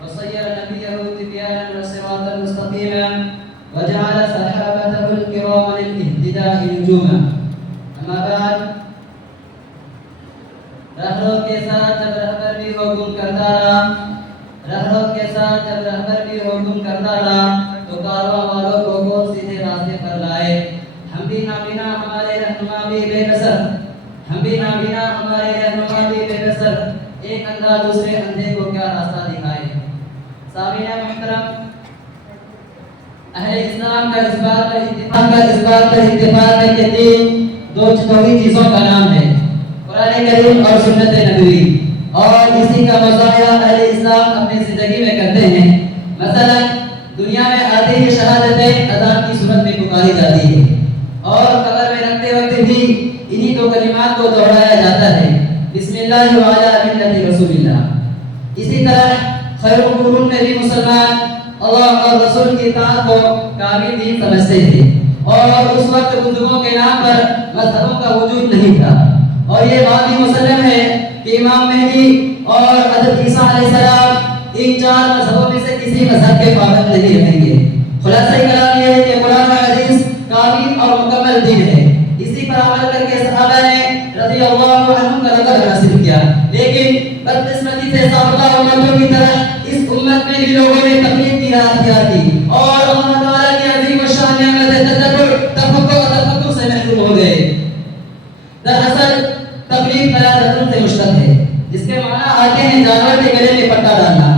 وصير نبيه تبيانا وصراطا مستقيما وجعل صحابته الكرام للاهتداء نجوما. اما بعد، رہبروں کے ساتھ جب رہبر بھی حکم کرتا رہا تو کارواں والوں کو خود سیدھے راستے پر لائے. ہم بھی نابینا ہمارے رہنما بھی بے بصر ایک اندھا دوسرے اندھے کو کیا راستہ دکھائے. سامعین محترم، اہل اسلام کا اس بات پر اتفاق ہے کہ دین دو ہی چیزوں کا نام ہے، قرآن کریم اور سنت نبوی، اور اسی کا مظاہرہ اہل اسلام اپنی زندگی میں کرتے ہیں. مثلا دنیا میں آتے ہی شہادتیں اذان کی صورت میں پکاری جاتی ہے، اور قبر میں رکھتے وقت بھی انہی دو کلمات کو دہرایا جاتا ہے، بسم اللہ وعلی ملت رسول اللہ. اسی طرح خیر القرون میں بھی مسلمان اللہ اور رسول کی اطاعت کو کامل دین سمجھتے تھے، اور اس وقت بزرگوں کے نام پر مذہبوں کا وجود نہیں تھا. اور یہ بات بھی مسلم ہے کہ امام مہدی اور حضرت عیسیٰ علیہ السلام ان چار مذہبوں میں سے کسی مذہب کے پابند نہیں رہیں گے. خلاصہ کلام یہ ہے کہ قرآن و حدیث کامل اور مکمل دین ہے. اسی پر عمل کر کے صحابہ نے رضی اللہ عنہم کا لقب حاصل کیا. لیکن بدقسمتی سے سابقہ امتوں کی طرح اس امت میں بھی لوگوں نے تقلید کی راہ اختیار کی اور اللہ تعالیٰ کی عظیم الشان نعمت تفکر سے محروم ہو گئے. دراصل تقلید قلادتن سے مشتق ہے، جس کے معنی آتے ہیں جانور کے گلے میں پٹا ڈالنا.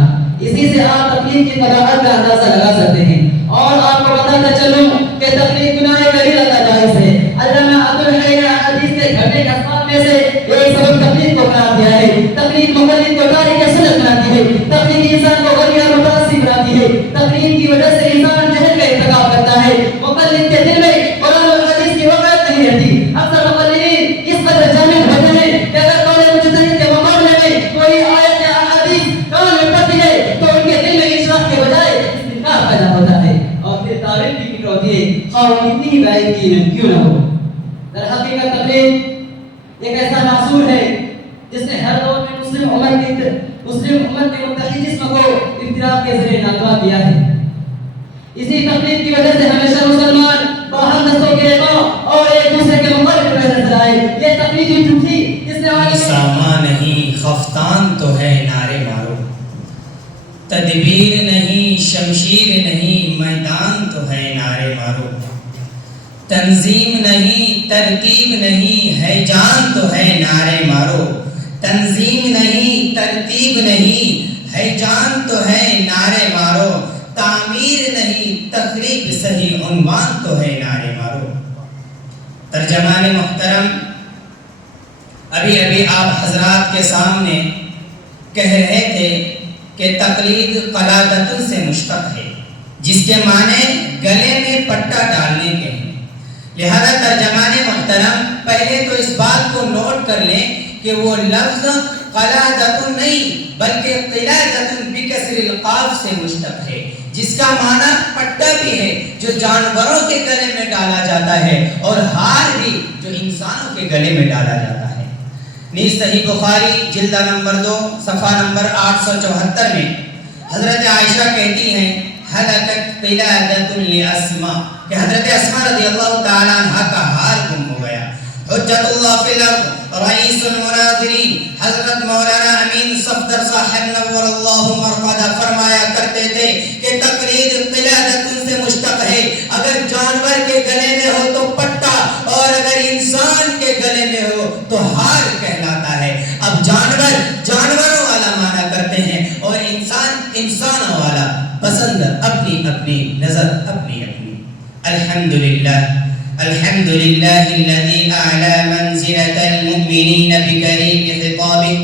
اسی سے آپ تقلید کی قباحت کا اندازہ لگا سکتے ہیں. اور آپ کو بتاتا چلوں کہ تقلید گناہ کبیرہ کا باعث ہے. علامہ عبدالحی نے حدیث کے گھٹنے کے اسباب میں سے ایک سبب تقلید کو قرار دیا ہے. تقلید مقلد کو تاریک سنت بناتی ہے. تقلید انسان کو غنی اور متعصب بناتی ہے. تقلید کی وجہ سے انسان جہل کا ارتکاب کرتا ہے. مقلد کے دل میں قرآن و حدیث کی وقت نہیں رہتی. اکثر مقلدین اس قدر جامع ہوتے ہیں کہ اگر قول مجتہد کے مقابلے میں کوئی آیت یا احادیث کان میں پڑتی ہے تو ان کے دل میں اشراق کے بجائے استنکار پیدا ہوتا ہے، اور پھر تعریف کی فکر ہوتی ہے اور کتنی بعید کی کیوں نہ ہو. در حقیقت تقلید ایک ایسا معصور ہے جس نے ہر دور میں مسلم امت کے متحد جسم کو افتراق کے ذریعے ناکام کیا ہے. اسی تقلید کی وجہ سے ہمیشہ مسلمان باہم دستوں کے اور ایک دوسرے کے مخالف نظر آئے. یہ تقلید ہی جھوٹی جس نے ساما نہیں خفتان تو ہے نعرے مارو، تدبیر نہیں شمشیر نہیں میدان تو ہے نعرے مارو، تنظیم نہیں ترتیب نہیں ہے جان تو ہے نعرے مارو، تنظیم نہیں ترتیب نہیں ہے جان تو ہے نعرے مارو، تعمیر نہیں تخریب صحیح عنوان تو ہے نعرے مارو. ترجمان محترم، ابھی آپ حضرات کے سامنے کہہ رہے تھے کہ تقلید قلادتن سے مشتق ہے، جس کے معنی گلے میں پٹا ڈالنے کے ہیں. لہذا ترجمان محترم پہلے تو اس بات کو نوٹ کر لیں کہ وہ لفظ قلادتن نہیں بلکہ قلادتن بکسر القاف سے مشتق ہے، جس کا معنی پٹا بھی ہے جو جانوروں کے گلے میں ڈالا جاتا ہے، اور ہار بھی جو انسانوں کے گلے میں ڈالا جاتا ہے. نیز صحیح بخاری جلد نمبر 2 صفحہ نمبر 874 میں حضرت عائشہ کہتی ہیں ہلکت قلادۃ لاسماء کہ حضرت اسماء رضی اللہ تعالی عنہا کا ہار گم ہو گیا. حجت اللہ فی الارض رئیس المناظرین حضرت مولانا امین صفدر صاحب نور اللہ مرقدہ فرمایا کرتے تھے کہ تقلید قلادتن سے مشتق ہے. اگر جانور کے گلے میں ہو تو پٹا، اور اگر انسان کے گلے میں ہو تو ہار کہلاتا ہے. اب جانوروں والا معنی کرتے ہیں اور انسانوں والا. پسند اپنی اپنی، نظر اپنی اپنی. الحمدللہ الذي أعلى منزلة المؤمنين بكريم خطابه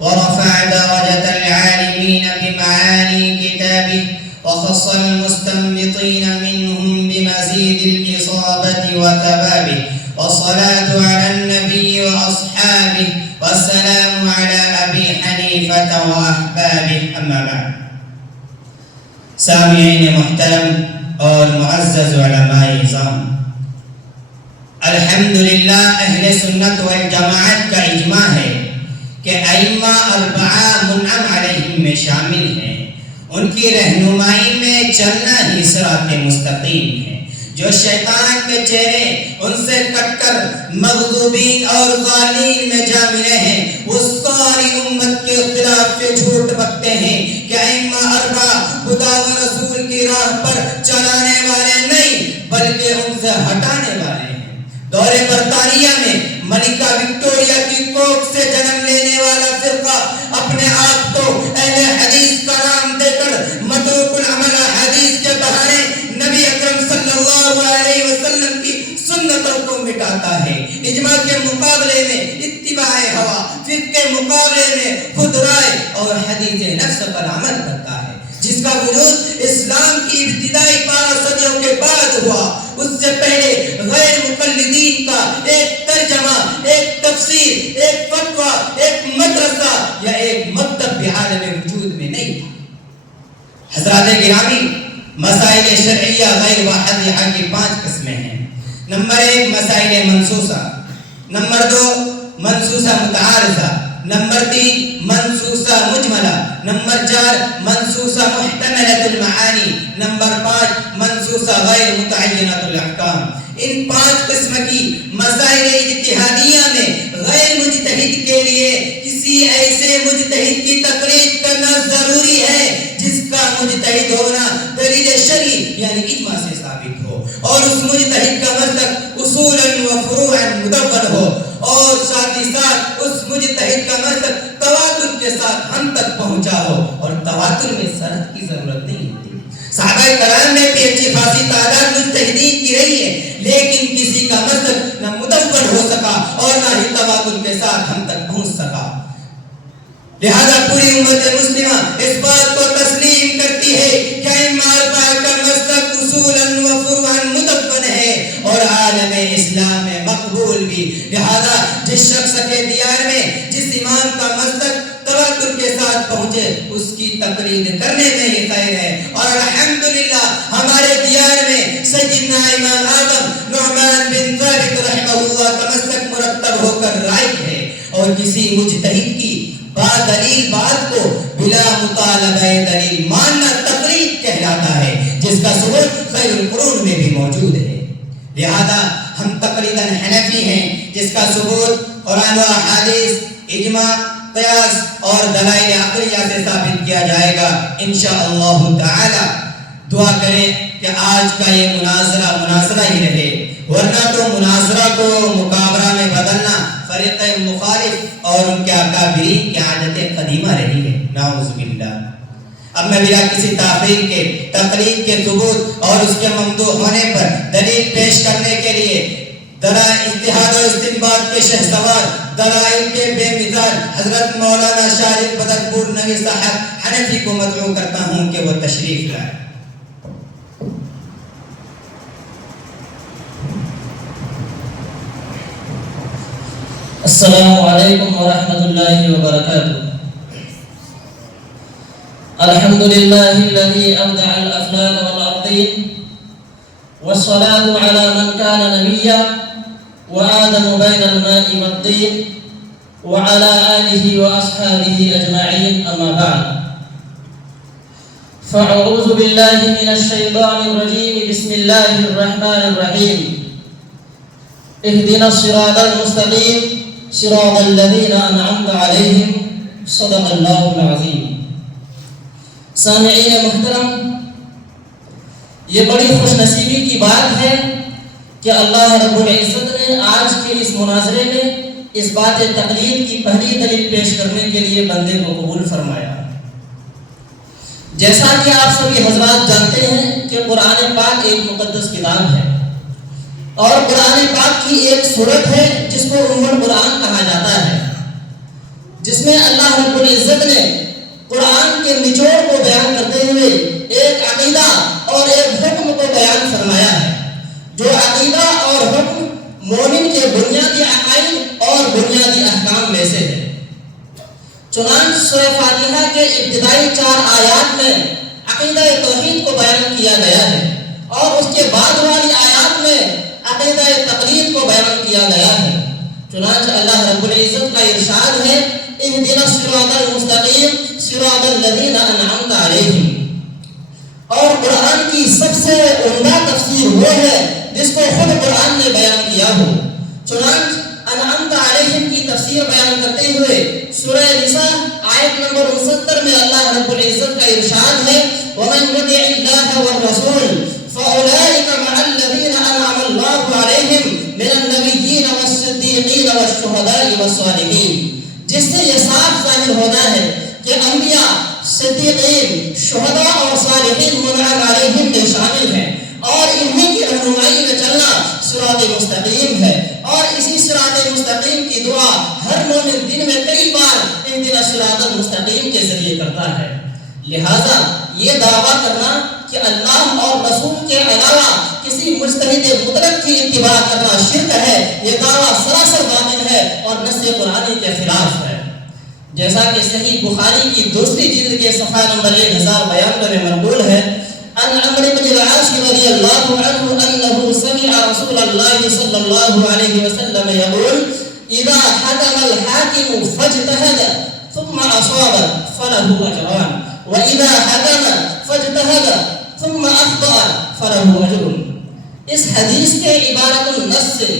ورفع درجة العالمين بمعاني كتابه وخص المستنبطين منهم بمزيد الإصابة وثبابه. والصلاة على النبي وأصحابه والسلام على أبي حنيفة وأحبابه. أما بعد، سامعین محترم اور معزز علماء اعظام، الحمدللہ اہل سنت والجماعت کا اجماع ہے کہ ائمہ اربعہ منعم علیہم میں شامل ہیں، ان کی رہنمائی میں چلنا ہی صراط مستقیم ہے۔ جو شیطان کے چہرے ان سے کٹ کر مغضوبین اور ضالین میں جا ملے ہیں، وہ ساری امت کے خلاف کے جھوٹ بکتے ہیں کہ ائمہ اربعہ خدا و رسول کی راہ پر چلانے والے نہیں بلکہ ان سے ہٹانے والے ہیں۔ دور برطانیہ میں ملکہ وکٹوریہ کی کوکھ سے جنم لینے والا فرقہ اپنے آپ کو اہل حدیث کا نام دے کر متروک العمل حدیث کے بہانے نبی اکرم صلی اللہ علیہ وسلم کی سنتوں کو مٹاتا ہے۔ اجماع کے مقابلے میں اتباع ہوا، فقہ کے مقابلے میں خود رائے اور حدیث نفس پر عمل کرتا ہے، جس کا وجود اسلام کی ابتدائی 12 صدیوں کے بعد ہوا۔ اس سے پہلے غیر مقلدین کا ایک ترجمہ، ایک تفسیر، ایک فتویٰ، ایک مدرسہ یا ایک مکتب بھی عالم وجود میں نہیں تھا۔ حضرات گرامی، مسائل شرعیہ غیر واضحہ کی 5 قسمیں ہیں۔ نمبر 1 مسائل منسوسہ، نمبر 2 منسوسہ متعارضہ، نمبر 3 منسوسہ مجملہ، نمبر 4 منسوسہ محتملۃ المعانی، نمبر 5 منسوسہ غیر متعینہ الاحکام۔ ان 5 قسم کی مسائل اجتہادیہ میں غیر مجتہد کے لیے کسی ایسے مجتہد کی تقلید کرنا ضروری ہے جس کا مجتہد ہونا دلیل شرعی یعنی اجماع سے ثابت ہو، اور اس مجتہد کا مسلک اصولاً و فروعاً مدون ہو، اور ساتھ ہی ساتھ اس مجتہد کا مسلک تواتر کے ساتھ ہم تک پہنچا ہو، اور تواتر میں سند کی ضرورت نہیں ہوتی۔ صحابہ کرام میں بھی اچھی خاصی تعداد مجتہدین کی رہی ہے، لیکن کسی کا مسلک نہ مدون ہو سکا اور نہ ہی تواتر کے ساتھ ہم تک پہنچ سکا۔ لہذا پوری امت مسلمہ اس بات کو تسلیم کرتی ہے کہ ائمہ اربعہ کا مسلک اصولاً و فروعاً مدون ہے اور عالم اسلام میں مقبول بھی۔ لہذا جس شخص کے دیار میں جس امام کا مسلک تواتر کے ساتھ پہنچے اس کی تقلید کرنے میں ہی خیر ہے، اور الحمدللہ ہمارے دیار میں سیدنا امام اعظم نعمان بن ثابت رحمہ اللہ کا مسلک مرتب ہو کر رائج ہے، اور کسی مجتہد کی با دلیل بات کو بلا مطالبہ دلیل ماننا تقلید کہلاتا ہے، جس کا ثبوت خیر القرون میں بھی موجود ہے۔ لہذا ہم تقریباً حنفی ہیں، جس کا ثبوت قرآن و احادیث، اجماع، قیاس اور دلائل عقلیہ سے ثابت کیا جائے گا انشاءاللہ تعالی۔ دعا کریں کہ آج کا یہ مناظرہ ہی رہے، ورنہ تو مناظرہ کو مقابلہ میں بدلنا فریق مخالف اور ان کے اکابرین کی عادت قدیمہ رہی ہے، نعوذ باللہ۔ اب میں بلا کسی تاخیر کے تقلید کے ثبوت اور اس کے ممدوح ہونے پر دلیل پیش کرنے کے لیے دلائل اجتہاد و استنباط کے شہسوار، دلائل کے بے مثال حضرت مولانا شارق بدرپور نوی صاحب حنفی کو مدعو کرتا ہوں کہ وہ تشریف لائے۔ السلام علیکم ورحمۃ اللہ وبرکاتہ۔ الحمد للہ الذی اودع الافلاک والارضین والصلاة على من كان نبیا وآدم بین الماء والطین وعلى آلہ واصحابہ اجمعین، اما بعد فاعوذ باللہ من الشیطان الرجیم، بسم اللہ الرحمن الرحیم، اهدنا الصراط المستقیم صراط الذین انعمت علیہم، صدق اللہ العظیم۔ سامعین محترم، یہ بڑی خوش نصیبی کی بات ہے کہ اللہ رب العزت نے آج کے اس مناظرے میں اس بات تقلید کی پہلی دلیل پیش کرنے کے لیے بندے کو قبول فرمایا۔ جیسا کہ آپ سبھی حضرات جانتے ہیں کہ قرآن پاک ایک مقدس کتاب ہے، اور قرآن پاک کی ایک سورت ہے جس کو ام القرآن کہا جاتا ہے، جس میں اللہ رب العزت نے قرآن کے نچوڑ کو بیان کرتے ہوئے ایک عقیدہ اور ایک حکم کو بیان فرمایا ہے، جو عقیدہ اور حکم مومن کے بنیادی عقائد اور بنیادی احکام میں سے ہے۔ چنانچہ سورہ فاتحہ کے ابتدائی 4 آیات میں عقیدہ توحید کو بیان کیا گیا ہے، اور اس کے بعد والی آیات میں پسندیدہ تقلید کو بیان کیا گیا ہے۔ چنانچہ اللہ رب العزت کا ارشاد ہے اهدنا الصراط المستقیم صراط الذین انعمت علیہم، اور قرآن کی سب سے عمدہ تفسیر وہ ہے جس کو خود قرآن نے بیان کیا ہو۔ چنانچہ انعمت علیہم کی تفسیر بیان کرتے ہوئے سورہ نساء آیت نمبر 69 میں اللہ رب العزت کا ارشاد ہے وَمَن يُطِعِ اللَّهَ وَالرَّسُولَ فَأُولَٰئِكَ مَعَ الَّذِينَ أَنْعَمَ اللَّهُ عَلَيْهِم مِّنَ النَّبِيِّينَ وَالصِّدِّيقِينَ وَالشُّهَدَاءِ وَالصَّالِحِينَ، جس سے یہ صاف ظاہر ہوتا ہے کہ انبیاء، صدیقین، شہداء اور صالحین منعم علیہم میں شامل ہیں، اور انہیں کی رہنمائی میں چلنا صراط مستقیم ہے۔ اور اسی صراط مستقیم کی دعا ہر مومن دن میں کئی بار اهدنا الصراط المستقیم کے ذریعے کرتا ہے۔ لہذا یہ دعویٰ کرنا کہ اللہ اور رسول کے علاوہ کسی مجتہد مطلق کی اتباع کرنا شرک ہے، یہ دعویٰ سراسر باطل ہے اور نص قرآنی کے خلاف ہے۔ جیسا کہ صحیح بخاری کی دوسری جلد کے صفحہ نمبر 1092 میں منقول ہے عن عمرو بن العاص رضی اللہ عنہ انه سمع رسول الله صلی اللہ علیہ وسلم يقول اذا حكم الحاكم فاجتهد ثم اصاب فله اجران واذا حكم فاجتهد ثم اخطأ فله اجر۔ اس حدیث کے عبارت النص سے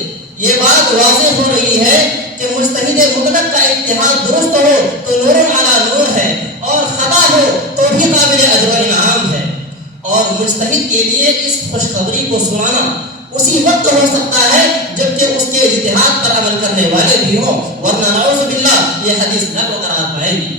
یہ بات واضح ہو رہی ہے کہ مجتہد مطلق کا اجتہاد درست ہو تو نور علی نور ہے، اور خطا ہو تو بھی قابل اجر و انعام ہے۔ اور مجتہد کے لیے اس خوشخبری کو سنانا اسی وقت ہو سکتا ہے جبکہ اس کے اجتہاد پر عمل کرنے والے بھی ہوں، ورنہ نعوذ باللہ یہ حدیث نقل قرار پائے گی۔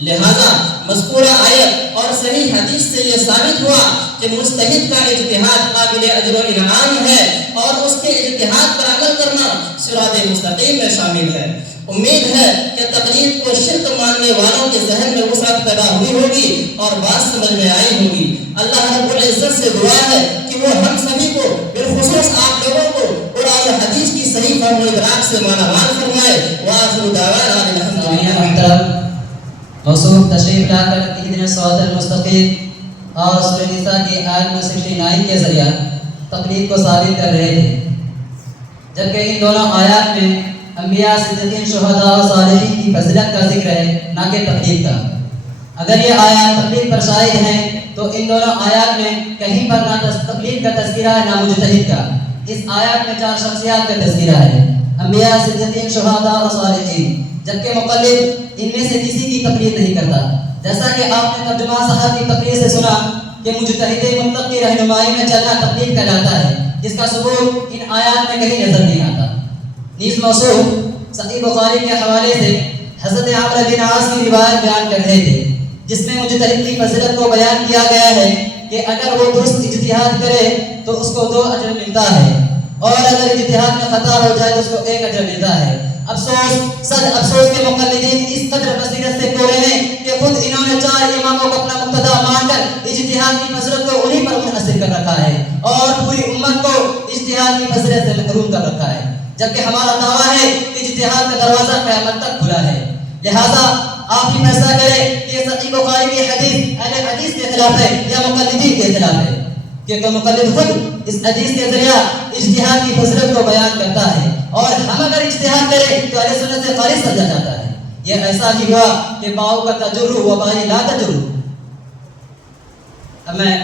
لہذا مذکورہ آیت اور صحیح حدیث سے یہ ثابت ہوا کہ مجتہد کا اجتہاد قابل اجر و انعام ہے، اور اس کے اجتہاد پر عمل کرنا صراط مستقیم میں شامل ہے۔ امید ہے کہ تقلید کو شرک ماننے والوں کے ذہن میں وسعت پیدا ہوئی ہوگی اور بات سمجھ میں آئی ہوگی۔ اللہ رب العزت سے دعا ہے کہ وہ ہم سبھی کو، بالخصوص آپ لوگوں کو، قرآن و حدیث کی صحیح فہم و ادراک سے مالا مال فرمائے۔ وآخر دعوانا ان الحمد للہ۔ موصوف تشریف لا کر اهدنا الصراط المستقیم اور سورہ نساء کی آیت نمبر 69 کے ذریعہ تقلید کو ثابت کر رہے تھے، جبکہ ان دونوں آیات میں انبیاء، صدیقین، شہداء اور صالحین کی فضیلت کا ذکر ہے، نہ کہ تقلید کا۔ اگر یہ آیات تقلید پر شاہد ہیں تو ان دونوں آیات میں کہیں پر نہ تقلید کا تذکرہ ہے نہ مجتہد کا۔ اس آیات میں 4 شخصیات کا تذکرہ ہے، انبیاء، صدیقین، شہداء اور صالحین، جبکہ مقلد ان میں سے کسی کی تقلید نہیں کرتا۔ جیسا کہ آپ نے ترجمہ صاحب کی تقریر سے سنا کہ مجتہد مطلق کی رہنمائی میں چلنا تقلید کہلاتا ہے، جس کا ثبوت ان آیات میں کہیں نظر نہیں آتا۔ نیز موصوف صحیح بخاری کے حوالے سے حضرت عمرو بن عاص کی روایت بیان کر رہے تھے، جس میں مجتہد کی فضیلت کو بیان کیا گیا ہے کہ اگر وہ درست اجتہاد کرے تو اس کو 2 اجر ملتا ہے، اور اگر اجتہاد میں خطا ہو جائے تو اس کو 1 اجر ملتا ہے۔ افسوس، صد افسوس کے مقلدین اس قدر بصیرت سے کھوڑے ہیں کہ خود انہوں نے 4 اماموں کو اپنا مقتدا مان کر اجتہاد کی فضیلت کو انہی پر منحصر کر رکھا ہے، اور پوری امت کو اجتہاد کی فضیلت سے محروم کر رکھا ہے، جبکہ ہمارا دعویٰ ہے کہ اجتہاد کا دروازہ قیامت تک کھلا ہے۔ لہذا آپ ہی فیصلہ کریں کہ یہ صحیح بخاری کی حدیث اہل حدیث کے خلاف ہے یا مقلدین کے خلاف ہے، کیونکہ مقلد خود اس حدیث کے ذریعہ اجتہاد کی فضیلت کو بیان کرتا ہے، اور ہم اگر اجتہاد کریں تو اہل سنت سے خارج سمجھا جاتا ہے۔ یہ ایسا ہی ہوا کہ باؤ کا تجرو و بائی لا تجرو۔ اب میں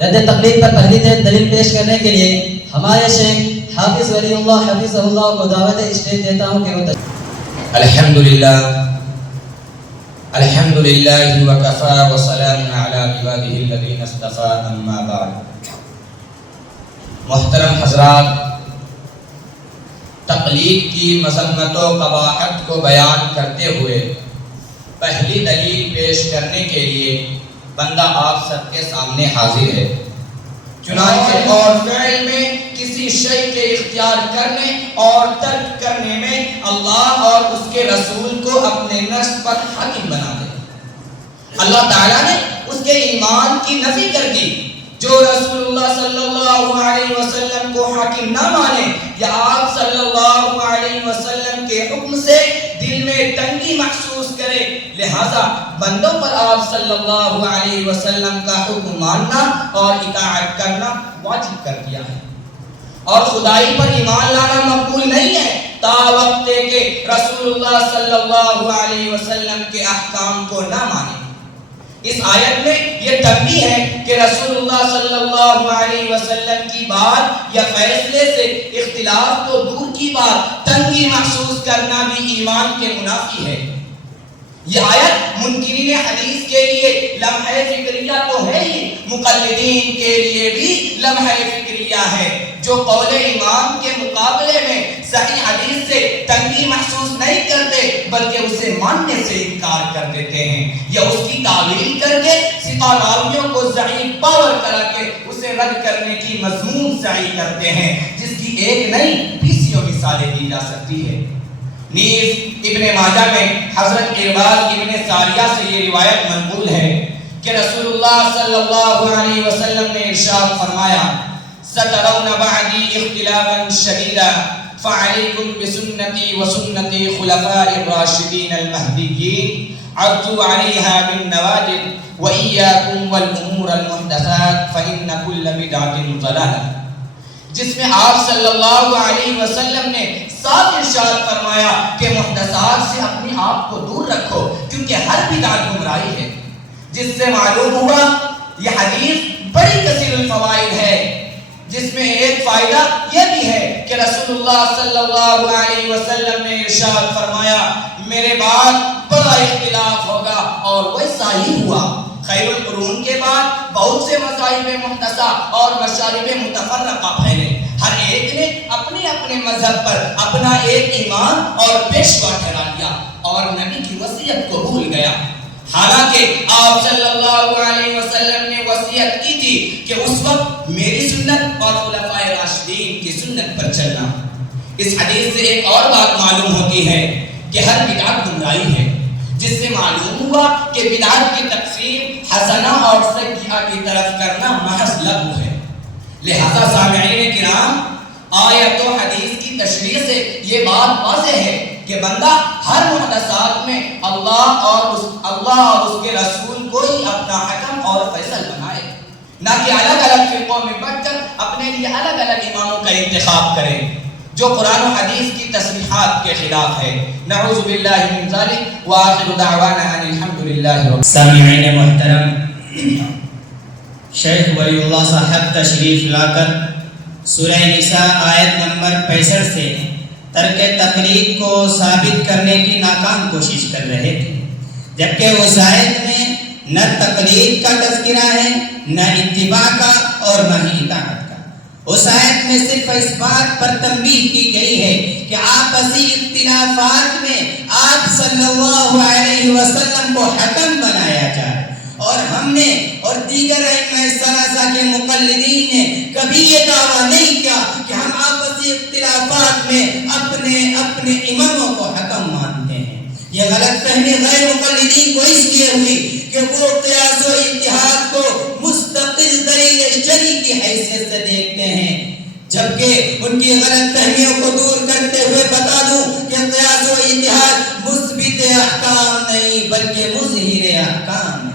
رد تقلید پر پہلی دلیل پیش کرنے کے لیے ہمارے شیخ حافظ ولی اللہ حفظہ اللہ کو دعوت اسٹیج دیتا ہوں کہ وہ الحمدللہ وکفا وسلام علی عباده الذین اصطفى اما بعد۔ محترم حضرات، تقلید کی مذمت و قباحت کو بیان کرتے ہوئے پہلی دلیل پیش کرنے کے لیے بندہ آپ سب کے سامنے حاضر ہے۔ چنانچہ اور فعل میں کسی شے کے اختیار کرنے اور ترک کرنے میں اللہ اور اس کے رسول کو اپنے نفس پر حاکم بنا دے۔ اللہ تعالیٰ نے اس کے ایمان کی نفی کر دی۔ جو رسول اللہ صلی اللہ علیہ وسلم کو حاکم نہ مانے یا آپ صلی اللہ علیہ وسلم کے حکم سے دل میں تنگی محسوس کرے، لہذا بندوں پر آپ صلی اللہ علیہ وسلم کا حکم ماننا اور اطاعت کرنا واجب کر دیا ہے۔ اور خدائی پر ایمان لانا مقبول نہیں ہے تا وقت کہ رسول اللہ صلی اللہ علیہ وسلم کے احکام کو نہ مانے۔ اس آیت میں یہ تنبیہ ہے کہ رسول اللہ صلی اللہ علیہ وسلم کی بات یا فیصلے سے اختلاف تو دور کی بات، تنگی محسوس کرنا بھی ایمان کے منافی ہے۔ یہ آیت منکرین حدیث کے لیے لمحہ فکریہ تو ہے ہی، مقلدین کے لیے بھی لمحہ فکریہ ہے، جو قول امام کے مقابلے میں صحیح حدیث سے تنگی محسوس نہیں کرتے بلکہ اسے ماننے سے انکار کر دیتے ہیں، یا اس کی تعویل کر کے ثقہ راویوں کو ضعیف پاور کرا کے اسے رد کرنے کی مضمون صحیح کرتے ہیں، جس کی ایک نہیں بیسیوں مثالیں دی جا سکتی ہے۔ نیز ابن ماجہ میں حضرت ارباز ابن ساریہ سے یہ روایت منقول ہے کہ رسول اللہ صلی اللہ علیہ وسلم نے ارشاد فرمایا، سترون بعدی اختلافا شدیدا فعلیکم بسنتی وسنت خلفاء الراشدین المہدیین عضوا علیہا بالنواجذ وإیاکم والامور المحدثات فإن کل بدعۃ ضلالہ، جس میں آپ صلی اللہ علیہ وسلم نے صاف ارشاد فرمایا کہ محدثات سے اپنے آپ کو دور رکھو کیونکہ ہر بدعت گمراہی ہے، جس سے معلوم ہوا یہ حدیث بڑی کثیر الفوائد ہے، جس میں ایک فائدہ یہ بھی ہے کہ رسول اللہ صلی اللہ علیہ وسلم نے ارشاد فرمایا میرے بعد بڑا اختلاف ہوگا، اور ویسا ہی ہوا۔ خیر القرون کے بعد بہت سے مذاہب محدثہ اور مشارب متفرقہ پھیلے، ہر ایک نے اپنے اپنے مذہب پر اپنا ایک امام اور پیشوا ٹھہرا لیا اور نبی کی وصیت کو بھول گیا، حالانکہ آپ صلی اللہ علیہ وسلم نے وصیت کی تھی کہ اس وقت میری سنت اور خلفائے راشدین کی سنت پر چلنا۔ اس حدیث سے ایک اور بات معلوم ہوتی ہے کہ ہر بدعت گمراہی ہے، جس سے معلوم ہوا کہ بدعت کی تقسیم حسنہ اور سیئہ کی طرف کرنا محض لغو ہے۔ لہذا سامعین کرام، آیت و حدیث کی تشریح سے یہ بات واضح ہے کہ بندہ ہر محدثات میں اللہ اور اس کے رسول کو ہی اپنا حکم اور فیصل بنائے، نہ کہ الگ الگ فرقوں میں بٹ کر اپنے لیے الگ الگ اماموں کا انتخاب کرے جو قرآن و حدیث کی تصریحات کے خلاف ہے۔ نعوذ باللہ من ذلک، وآخر دعوانا ان الحمدللہ رب۔ سامعین محترم، شیخ ولی اللہ صاحب تشریف لا کر سورہ نساء آیت نمبر 65 سے ترک تقلید کو ثابت کرنے کی ناکام کوشش کر رہے تھے، جبکہ اس آیت میں نہ تقلید کا تذکرہ ہے، نہ اتباع کا اور نہ ہی اطاعت کا۔ اس آیت میں صرف اس بات پر تنبیہ کی گئی ہے کہ آپسی اختلافات میں آپ صلی اللہ علیہ وسلم کو حکم بنایا جائے، اور ہم نے اور دیگر ائمہ ثلاثہ کے مقلدین نے کبھی یہ دعویٰ نہیں کیا کہ ہم آپسی اختلافات میں اپنے اماموں کو حکم مانتے ہیں۔ یہ غلط فہمی غیر مقلدین کو اس لیے ہوئی کہ وہ قیاس و اتحاد کو مستقل دلیل شرعی کی حیثیت سے دیکھتے ہیں، جبکہ ان کی غلط فہمیوں کو دور کرتے ہوئے بتا دوں کہ قیاس و اتحاد مثبت احکام نہیں بلکہ مظہر احکام ہے۔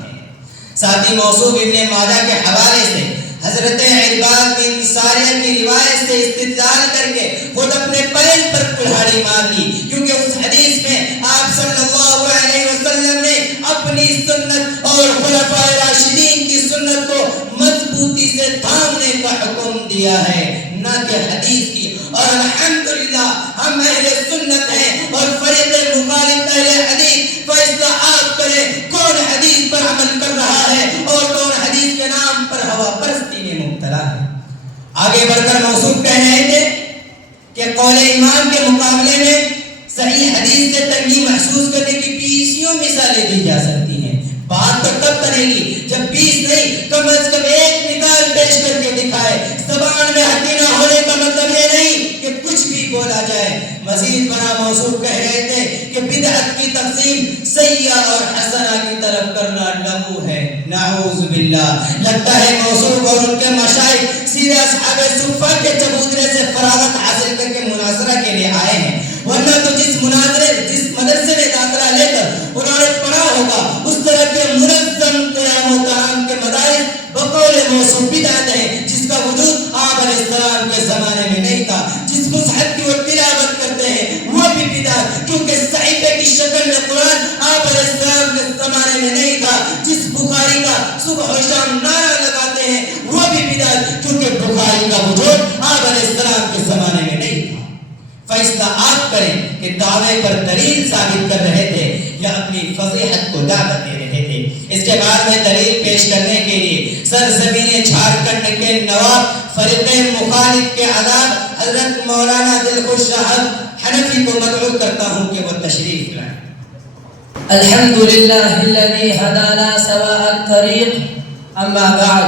ساتھ ہی موصوف ابن ماجہ کے حوالے سے حضرت عرباض بن ساریہ کی روایت سے استدلال کر کے خود اپنے پیر پر کلہاڑی مار لی، کیونکہ اس حدیث میں آپ صلی اللہ علیہ وسلم نے اپنی سنت اور خلفائے راشدین کی سنت کو مضبوطی سے تھامنے کا حکم دیا ہے، نہ کہ حدیث کی۔ اور الحمدللہ ہم اہل سنت ہیں اور فریق مخالف اہل حدیث فیصلہ آپ کریں کون حدیث پر عمل کر رہا ہے اور کون حدیث کے نام پر ہوا پرستی میں مبتلا ہے۔ آگے بڑھ کر موصوف کہہ رہے تھے کہ قول ایمان کے مقابلے میں صحیح حدیث سے تنگی محسوس کرنے کی 20 مثالیں دی جا سکتی ہیں۔ بات تو تب کرے گی جب 20 نہیں کم از کم ایک مثال پیش کر کے دکھائے۔ زبان میں حق نہ ہونے کا مطلب یہ نہیں کہ کچھ بھی بولا جائے۔ مزید برآں موصوف کہہ رہے تھے کہ بدعت کی تقسیم سیئہ اور حسنہ کی طرف کرنا لغو ہے، نعوذ باللہ۔ لگتا ہے موصوف اور ان کے مشائخ سیدھے اصحاب صفہ کے چبوترے سے فراغت حاصل کر کے مناظرہ کے لیے آئے ہیں، ورنہ تو جس مدرسے میں داخلہ لے کر انہوں نے پڑھا ہوگا اس طرح کے منظم قیام و قیام کے مدارس بقول موصوف بدعت ہے، جس کا وجود آپ علیہ السلام کے زمانے میں شام نعرہ لگاتے ہیں وہ بھی بدعت، کیونکہ بخاری کا وجود آپ علیہ السلام کے زمانے میں نہیں تھا۔ فیصلہ آپ کریں کہ دعوے پر دلیل ثابت کر رہے تھے یا اپنی فضیحت کو دعوت دے رہے تھے۔ اس کے بعد میں دلیل پیش کرنے کے لیے سرزمین جھارکھنڈ کے نواب فرقہ مخالف کے آزاد حضرت مولانا دلخوش صاحب حنفی کو مدعو کرتا ہوں کہ وہ تشریف لائیں۔ الحمد للہ الذی ہدانا سواء الطریق، اما بعد،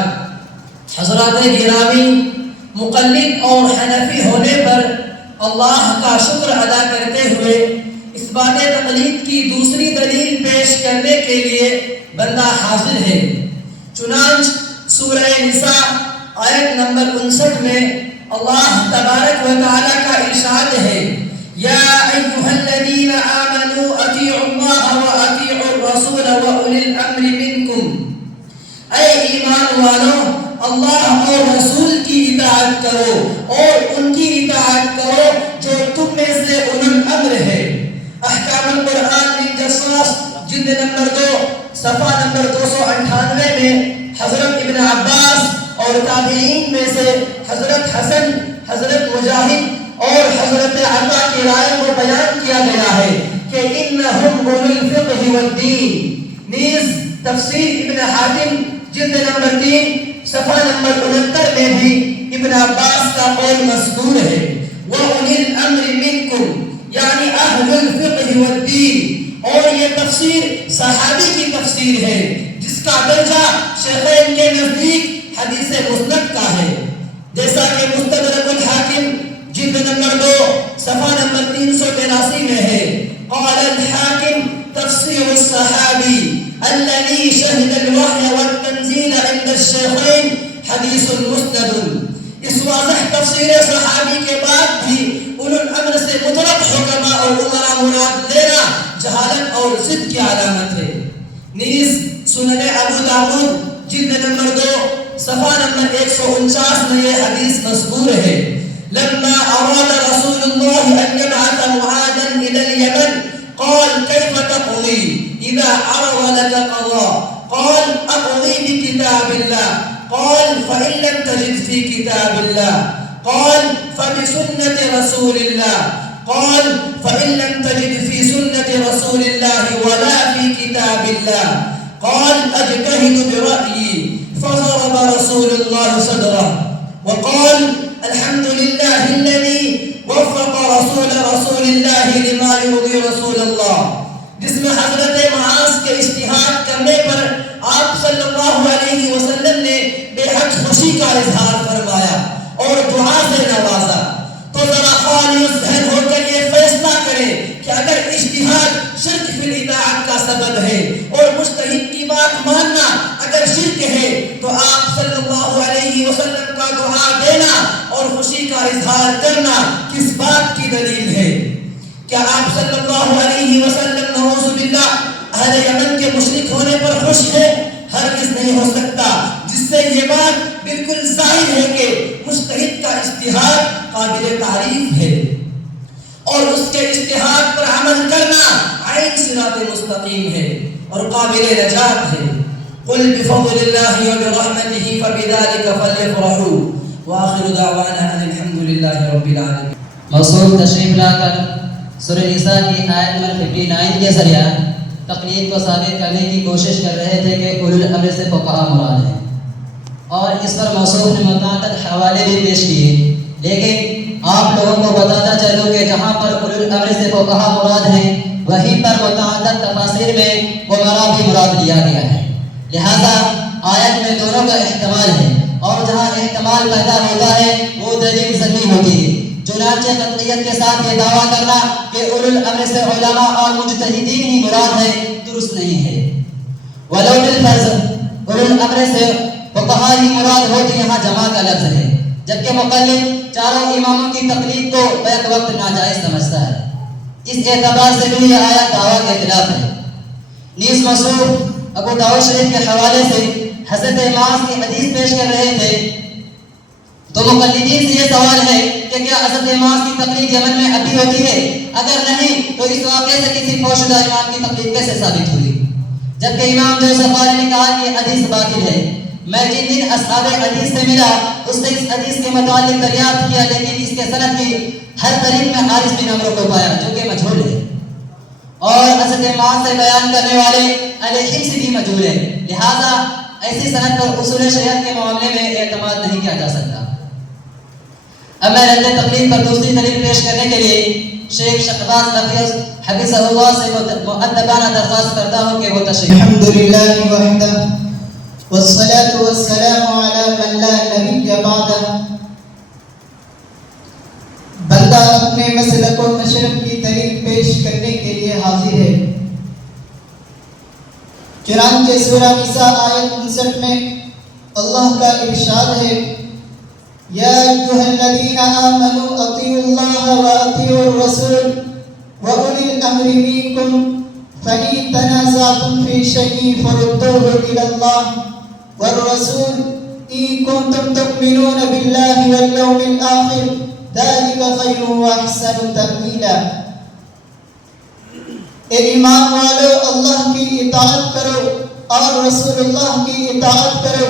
حضرات گرامی، مقلد اور حنفی ہونے پر اللہ کا شکر ادا کرتے ہوئے اس بات تقلید کی دوسری دلیل پیش کرنے کے لیے بندہ حاضر ہے۔ چنانچہ سورہ نساء آیت نمبر 59 میں اللہ تبارک و تعالی کا ارشاد ہے، یا ایھا الذین آمنوا اطیعوا اللہ واطیعوا الرسول واولی الامر منکم، اے ایمان والو اللہ اور رسول کی اطاعت کرو اور ان کی اطاعت کرو جو تم میں سے اولو الامر ہے۔ احکام القرآن للجصاص جلد نمبر 2 صفحہ نمبر 298 میں حضرت ابن عباس اور تابعین میں سے حضرت حسن، حضرت مجاہد اور حضرت عطا کی رائے کو بیان کیا گیا ہے کہ انہم اولو الفقہ والدین۔ نیز تفسیر ابن حاتم جلد نمبر 3 صفحہ نمبر 69 میں بھی ابن عباس کا قول مذکور ہے، وَأُولِي الْأَمْرِ مِنْكُمْ، یعنی اہل الفقہ والدین۔ اور یہ تفسیر صحابی کی تفسیر ہے جس کا درجہ شیخین کے نزدیک حدیث مسند کا ہے، جیسا کہ مستدرک الحاکم جلد نمبر 2 صفحہ نمبر 383 میں ہے، قال الحاکم تفسیر الصحابی الذي شهد الوحي والتنزيل عند الشيخين حدیث مسند۔ اس واضح تفسیر صحابی کے بعد بھی اولو الامر سے مطلق حکما اور امراء مراد لینا جہالت اور ضد کی علامت ہے۔ نیز سنن ابو داؤد جلد نمبر 2 صفحہ نمبر 149 میں یہ حدیث مذکور ہے، لما اراد رسول اللہ ان يبعث معاذا الى اليمن قال كيف تقضي اذا عرض لك قضاء؟ قال اقضي بكتاب الله، قال فإن لم تجد في كتاب الله، قال فبسنة رسول الله، قال فإن لم تجد في سنة رسول الله ولا في كتاب الله، قال أجتهد برأيي، فضرب رسول الله صدره وقال الحمد لله الذي وفق رسول الله لما يرضي رسول الله، جس میں حضرت معاذ کے اجتہاد کرنے پر آپ صلی اللہ علیہ وسلم نے بے حد خوشی کا اظہار فرمایا اور دعا سے نوازا۔ تو ذرا خالی ذہن ہو کر یہ فیصلہ کرے کہ اگر اجتہاد شرک فی الاطاعت کا سبب ہے اور مجتہد کی بات ماننا اگر شرک ہے تو آپ صلی اللہ علیہ وسلم کا دعا دینا اور خوشی کا اظہار کرنا کس بات کی دلیل ہے؟ کیا آپ صلی اللہ علیہ وسلم نعوذ باللہ اہل یمن کے مشرک ہونے پر خوش ہے؟ ہرگز نہیں ہو سکتا، جس سے یہ بات بالکل ظاہر ہے کہ مجتہد کا اجتہاد قابل تعریف ہے اور اس کے اجتہاد پر عمل کرنا عین صراط مستقیم ہے اور قابل نجات ہے۔ قل بفضل اللہ وبرحمتہ فبذلک فلیفرحوا وآخر دعوانا ان الحمد للہ رب العالمین۔ موصول تشریف لا کر سورہ نساء کی آیت نمبر 59 کے ذریعہ تقلید کو ثابت کرنے کی کوشش کر رہے تھے کہ اولو الامر سے فقہا مراد ہے، اور اس پر موصول نے متعدد حوالے بھی پیش کیے، لیکن آپ لوگوں کو بتاتا چلوں کہ جہاں پر اولو الامر سے فقہا مراد ہیں وہیں پر متعدد تفاسیر میں امراء بھی مراد لیا گیا ہے، لہذا آیت میں دونوں کا احتمال ہے، اور جہاں احتمال پیدا ہوتا ہے وہ دلیل ضروری ہوتی ہے۔ چنانچہ قطعیت کے ساتھ یہ دعویٰ کرنا کہ اولو الامر سے علماء اور مجتہدین ہی مراد ہے درست نہیں ہے۔ ولو بالفرض اولو الامر سے فقہا ہی مراد ہو تو یہاں جمع کا لفظ ہے، جبکہ مقلد چاروں اماموں کی تقلید کو بیک وقت ناجائز سمجھتا ہے، اس اعتبار سے بھی یہ آیت دعویٰ کے خلاف ہے۔ نیز مسعود ابو داؤد شریف کے حوالے سے حضرت معاذ کی حدیث پیش کر رہے تھے، تو مقلدین سے یہ سوال ہے کہ کیا حضرت معاذ کی تقلید یمن میں اب بھی ہوتی ہے؟ اگر نہیں تو اس واقعے سے کسی پوشیدہ امام کی تقلید کیسے ثابت ہوئی؟ جبکہ امام جو سفاری نے کہا کہ یہ حدیث باطل ہے، میں جن دن اصحاب حدیث سے ملا اس سے اس حدیث کے متعلق دریافت کیا، لیکن اس کے سند کی ہر طریق میں حارث بن عمرو کو پایا جو کہ مجہول ہے، اور اسد معاذ سے بیان کرنے والے اہل حفظ بھی مجہول ہے، لہذا ایسی سند پر اصول شریعت کے معاملے میں اعتماد نہیں کیا جا سکتا۔ اب میں رد تقلید پر دوسری دلیل پیش کرنے کے لیے شیخ شقباز حفیظ حفظہ اللہ سے مؤدبانہ درخواست کرتا ہوں کہ وہ تشریح۔ الحمدللہ وحدہ والصلاة والسلام على من لا نبی بعدہ۔ بندہ اپنے مسلک و مشرب کی دلیل پیش کرنے کے لیے حاضر ہے۔ چنانچہ سورہ نساء آیت 59 میں اللہ کا ارشاد ہے، یا ایھا الذین آمنوا اطیعوا اللہ واطیعوا الرسول واولی الامر منکم فإن تنازعتم في شيء فردوه إلى الله والرسول إن كنتم تؤمنون بالله واليوم الآخر ذلك خير وأحسن تأويلا۔ اے ایمان والو، اللہ کی اطاعت کرو اور رسول اللہ کی اطاعت کرو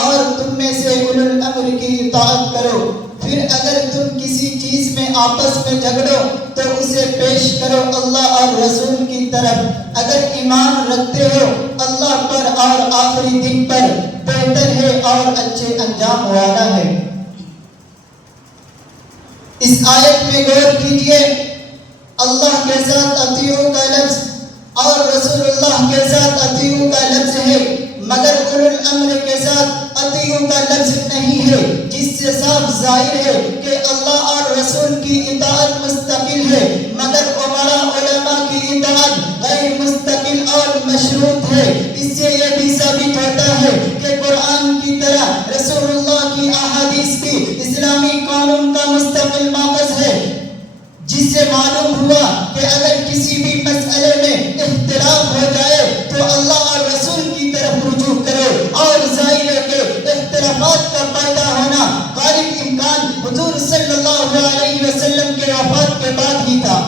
اور تم میں سے اولو الامر کی اطاعت کرو۔ پھر اگر تم کسی چیز میں آپس میں جھگڑو تو اسے پیش کرو اللہ اور رسول کی طرف۔ اگر ایمان رکھتے ہو اللہ پر اور آخری دن پر، بہتر ہے اور اچھے انجام والا ہے۔ اس آیت میں غور کیجئے، اللہ کے ساتھ اطیعوا کا لفظ اور رسول اللہ کے ساتھ اطیعوا کا لفظ ہے، مگر اولو الامر کے ساتھ اطیعوا کا لفظ نہیں ہے، جس سے صاف ظاہر ہے کہ اللہ اور رسول کی اطاعت مستقل ہے، مگر امراء علماء کی اطاعت غیر مستقل اور مشروط ہے۔ اس سے یہ بھی ثابت ہوتا ہے کہ قرآن کی طرح رسول اللہ کی احادیث بھی اسلامی قانون کا مستقل ماخذ ہے، جس سے معلوم ہوا کہ اگر کسی بھی مسئلے میں اختلاف ہو جائے تو اللہ اور رسول کی طرف رجوع کرو، اور ظاہر ہے کہ اختلافات کا پیدا ہونا غالب امکان حضور صلی اللہ علیہ وسلم کے وفات کے بعد ہی تھا۔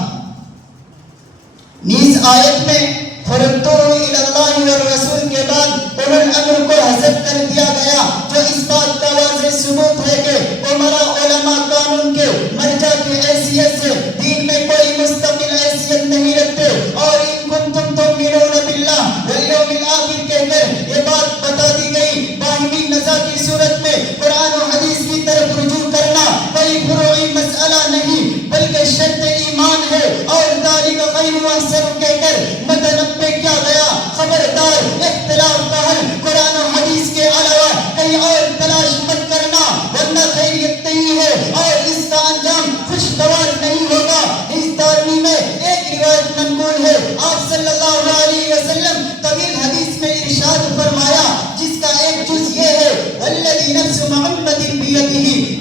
نیز آیت میں فردوہ الی اللہ والرسول کے بعد اولو الامر کو حذف کر دیا گیا، جو اس بات کا واضح ثبوت ہے کہ امراء علماء قانون کے مرجع کی حیثیت سے دین میں کوئی مستقل حیثیت نہیں رکھتے، اور ان کنتم تؤمنون باللہ والیوم الآخر کہہ کر یہ بات بتا دی گئی۔ باہمی نزاع کی صورت میں قرآن و حدیث کی طرف رجوع کرنا کوئی فروعی مسئلہ نہیں بلکہ شرط ایمان ہے، اور ذالک خیر و احسن کہہ کر متنبہ کیا گیا، خبردار اختلاف کا حل قرآن و حدیث کے علاوہ کہیں اور تلاش مت کرنا، ورنہ خیریت نہیں ہے اور اس کا انجام خوشگوار نہیں ہوگا۔ اس دارمی میں ایک روایت منقول ہے، آپ صلی اللہ علیہ وسلم طویل حدیث میں ارشاد فرمایا، جس کا ایک جز یہ ہے، والذی نفس محمد بیدہ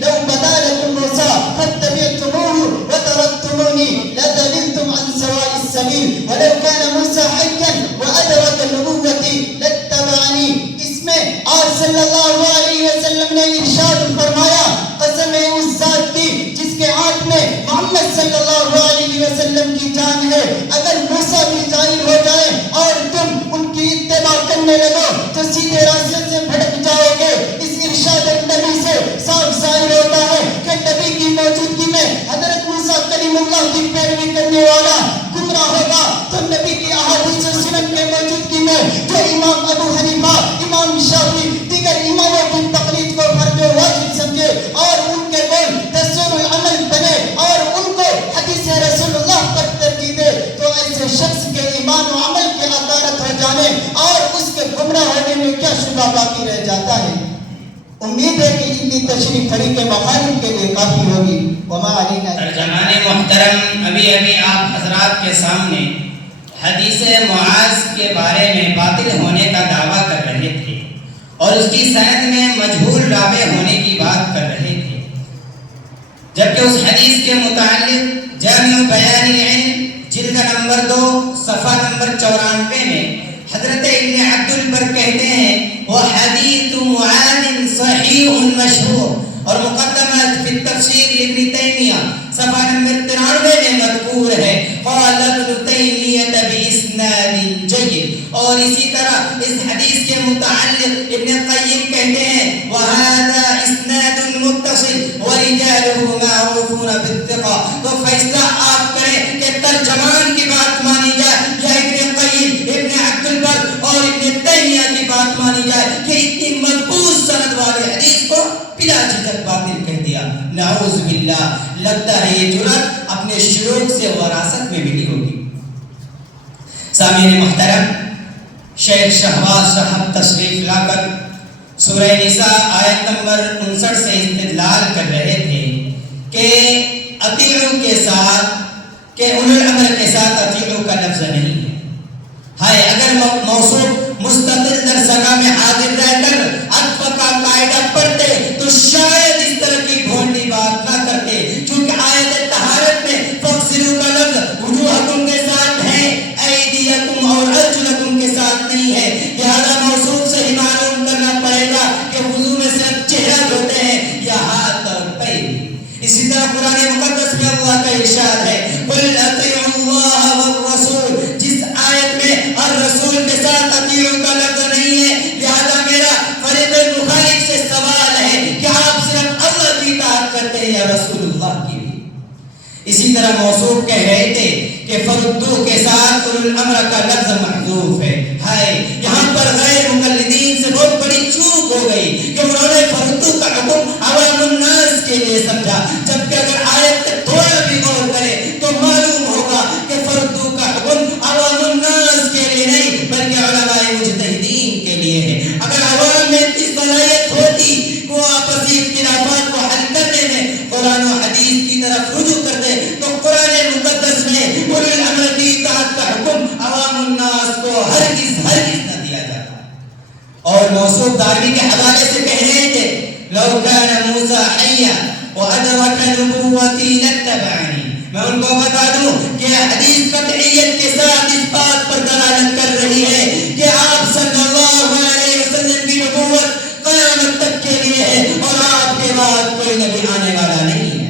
لو بدا لکم موسیٰ فاتبعتموہ وترکتمونی لضللتم عن سواء السبیل ولو کان موسیٰ حیا وادرک نبوتی لاتبعنی۔ اس میں آپ صلی اللہ علیہ وسلم نے ارشاد فرمایا، قسم ہے اس ذات کی جس کے ہاتھ میں محمد صلی اللہ علیہ وسلم کی جان ہے، اگر موسیٰ بھی ظاہر ہو جائے اور تم ان کی اتباع کرنے لگو تو سیدھے راستے سے بھٹک جاؤ گے۔ اس ارشاد نبی سے صاف ظاہر ہوتا ہے کہ نبی کی موجودگی میں حضرت موسیٰ کلیم اللہ کی پیروی کرنے والا گمراہ ہوگا، تو نبی کی احادیث و سنن میں موجودگی میں جو امام ابو حنیفہ، امام شافعی، دیگر اماموں کی تقلید کو فرض واجب سمجھے اور ان کے قول دستور العمل بنے اور ان کو حدیث رسول اللہ پر ترجیح دے، تو ایسے شخص کے ایمان و عمل کے عطارت ہو جانے اور اس کے گمراہ ہونے میں کیا شبہ باقی رہ جاتا ہے۔ امید ہے کہ اتنی تشریح فریق مخالف کے لیے کافی ہوگی۔ وما علینا۔ ترجمان محترم، ابھی آپ حضرات کے سامنے حدیث معاذ کے بارے میں باطل ہونے کا دعویٰ کر رہے تھے اور اس کی سند میں مجہول راوی ہونے کی بات کر رہے تھے، جبکہ اس حدیث کے متعلق جامع بیان العلم جلد نمبر 2 صفحہ نمبر 94 میں حضرت ابن عبد البر کہتے ہیں، وحدیث معاذ صحیح مشہور، اور مقدمہ فی التفسیر ابن تیمیہ صفحہ نمبر 93 میں مذکور ہے، قال ابن تیمیہ باسناد جید، اور اسی طرح اس حدیث کے متعلق ابن قیم کہتے الفقہ، تو فیصلہ آپ کریں کہ ترجمان کی بات مانی جائے یا ابن قیم، ابن عبد البر اور ابن تیمیہ کی بات مانی جائے کہ اتنی مضبوط سند والے حدیث کو بلا جھجک باطل کہہ دیا. نعوذ باللہ. لگتا ہے یہ جرأت اپنے شیوخ سے وراثت میں ملی ہوگی. سامعین محترم، شیخ شہباز صاحب تشریف لا کر سورہ نساء آیت نمبر 59 سے استدلال کر رہے تھے کہ اطیعوا کے ساتھ، کہ اولو الامر کے ساتھ اطیعوا کا لفظ نہیں ہے. اگر موصوف مستقل درسگاہ میں حاضر رہ کر عطف کا قاعدہ پڑھتے تو شاید اس طرح کی بھونڈی بات نہ کرتے، کیونکہ آیت طہارت میں فاغسلوا کا لفظ وجوہکم کے ساتھ ہے، ایدیکم اور ارجلکم کے ساتھ نہیں ہے. لہذا موصوف سے ہی معلوم کرنا پڑے گا کہ وضو میں صرف چہرہ دھوتے ہیں یا ہاتھ اور پیر. اسی طرح قرآن مقدس میں اللہ کا ارشاد ہے قل اطیعوا اللہ والرسول، جس آیت میں الرسول کے ساتھ اطیعوا کا لفظ نہیں ہے. لہذا میرا فریق مخالف سے سوال ہے کہ آپ صرف اللہ کی اطاعت کرتے ہیں یا رسول اللہ کی بھی؟ اسی طرح موصوف کہہ رہے تھے کہ فردو کے ساتھ اولو الامر کا لفظ محذوف ہے. یہاں پر غیر مقلدین سے بہت بڑی چوک ہو گئی کہ انہوں نے فردو کا حکم عوام الناس کے لیے سمجھا، جبکہ اگر آیت کا تھوڑا بھی غور کرے تو معلوم ہوگا کہ فردو کا حکم عوام الناس کے لیے نہیں بلکہ علماء مجتہدین کے لیے ہے. اگر عوام میں اتنی صلاحیت ہوتی وہ آپسی اختلافات کو حل کرنے میں قرآن و حدیث کی طرف رجوع کرتے تو قرآن مقدس میں اولو الامر کی اطاعت کا حکم عوام الناس کو ہرگز نہ دیا جاتا. اور موصوف داروی کے حوالے سے کہہ رہے تھے لو کان موسیٰ حیا وادرک نبوتی لاتبعنی. میں ان کو بتا دوں کہ حدیث قطعیت کے ساتھ اس بات پر دلالت کر رہی ہے کہ آپ صلی اللہ علیہ وسلم کی نبوت قیامت تک کے لیے ہے اور آپ کے بعد کوئی نبی آنے والا نہیں ہے.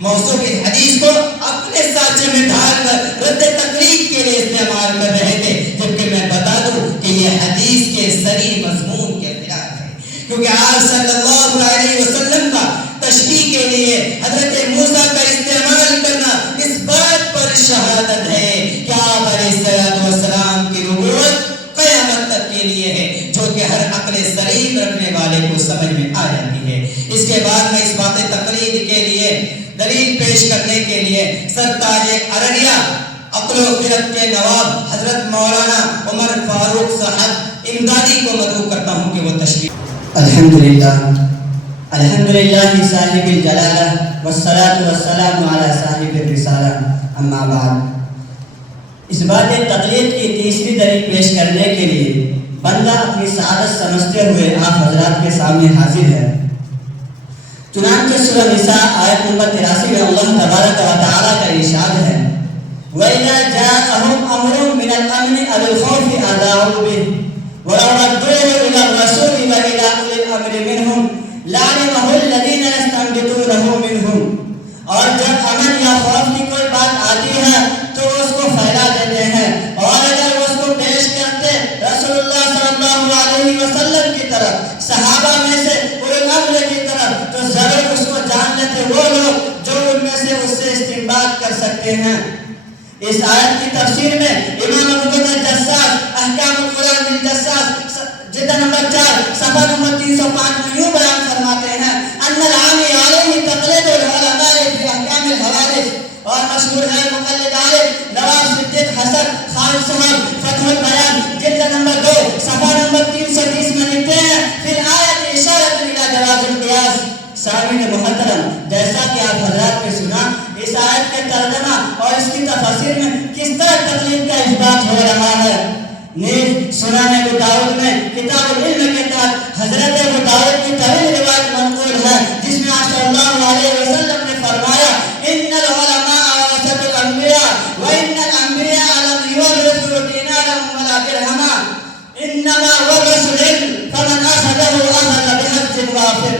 موصوف اس حدیث کو اپنے سانچے میں ڈھال کر رد تقلید کے لیے استعمال کر رہے تھے، جبکہ میں بتا دوں کہ یہ حدیث کے صریح مضمون کے خلاف ہے، کیونکہ آپ صلی اللہ علیہ وسلم کا تشبیہ کے لیے حضرت موسیٰ کا استعمال کرنا اس بات پر شہادت ہے کہ آپ علیہ السلام کی نبوت قیامت تک کے لیے ہے، جو کہ ہر عقل سلیم رکھنے والے کو سمجھ میں آ جاتی ہے. اس کے بعد میں اس بات تقلید کے لیے دلیل پیش کرنے کے لیے سرتاج ارریہ عقل و خرد کے نواب حضرت مولانا عمر فاروق صاحب امدادی کو مدعو کرتا ہوں کہ وہ تشریف. الحمدللہ صاحب الجلالہ والصلاة والسلام علی صاحب الرسالہ، اما بعد. اس بات تقلید کی تیسری دلیل پیش کرنے کے لیے بندہ اپنی سعادت سمجھتے ہوئے آپ حضرات کے سامنے حاضر ہے. چنانچہ سورہ نساء آیت نمبر 83 میں اللہ تبارک و تعالیٰ کا ارشاد ہے وَإِذَا جَاءَهُمْ أَمْرٌ مِّنَ الْأَمْنِ أَوِ الْخَوْفِ أَذَاعُوا بِهِ وَلَوْ رَدُّوهُ إِلَى الرَّسُولِ وَإِلَى أُولِي الْأَمْرِ مِنْهُمْ لَعَلِمَهُ الَّذِينَ يَسْتَنبِطُونَهُ مِنْهُمْ. اور جب امن یا خوف کی کوئی بات آتی ہے تو اس کو پھیلا دیتے ہیں، اور اگر اس کو پیش کرتے رسول اللہ صلی اللہ علیہ وسلم کی طرف، صحابہ میں سے اولو الامر کی طرف، تو ضرور اس کو جان لیتے وہ لوگ جو ان میں سے اس سے استنباط کر سکتے ہیں. اس آیت کی تفسیر میں امام ابو بکر جساس احکام القرآن بالجساس جلد نمبر 4 صفحہ نمبر 305 میں یوں بیان فرماتے ہیں ان العامی علیہ تقلید العلماء فی احکام الحوادث. اور مشہور ہے مقلد عالم نواب صدیق حسن خان صاحب فتح البیان جلد نمبر 2 صفحہ نمبر 330 میں لکھتے ہیں فی الآیت اشارۃ الی جواز القیاس. سامعین محترم، جیسا کہ آپ حضرات نے سنا اس آیت کے ترجمہ اور اس کی تفسیر میں کس طرح تقلید کا اثبات ہو رہا ہے. نیز سنن ابو داؤد میں کتاب العلم کے تحت حضرت ابو داؤد کی طویل روایت منقول ہے جس میں آپ صلی اللہ علیہ وسلم نے فرمایا ان العلماء ورثۃ الانبیاء وان الانبیاء لم یورثوا دینارا ولا درہما انما ورثوا العلم فمن اخذه اخذ بحظ وافر.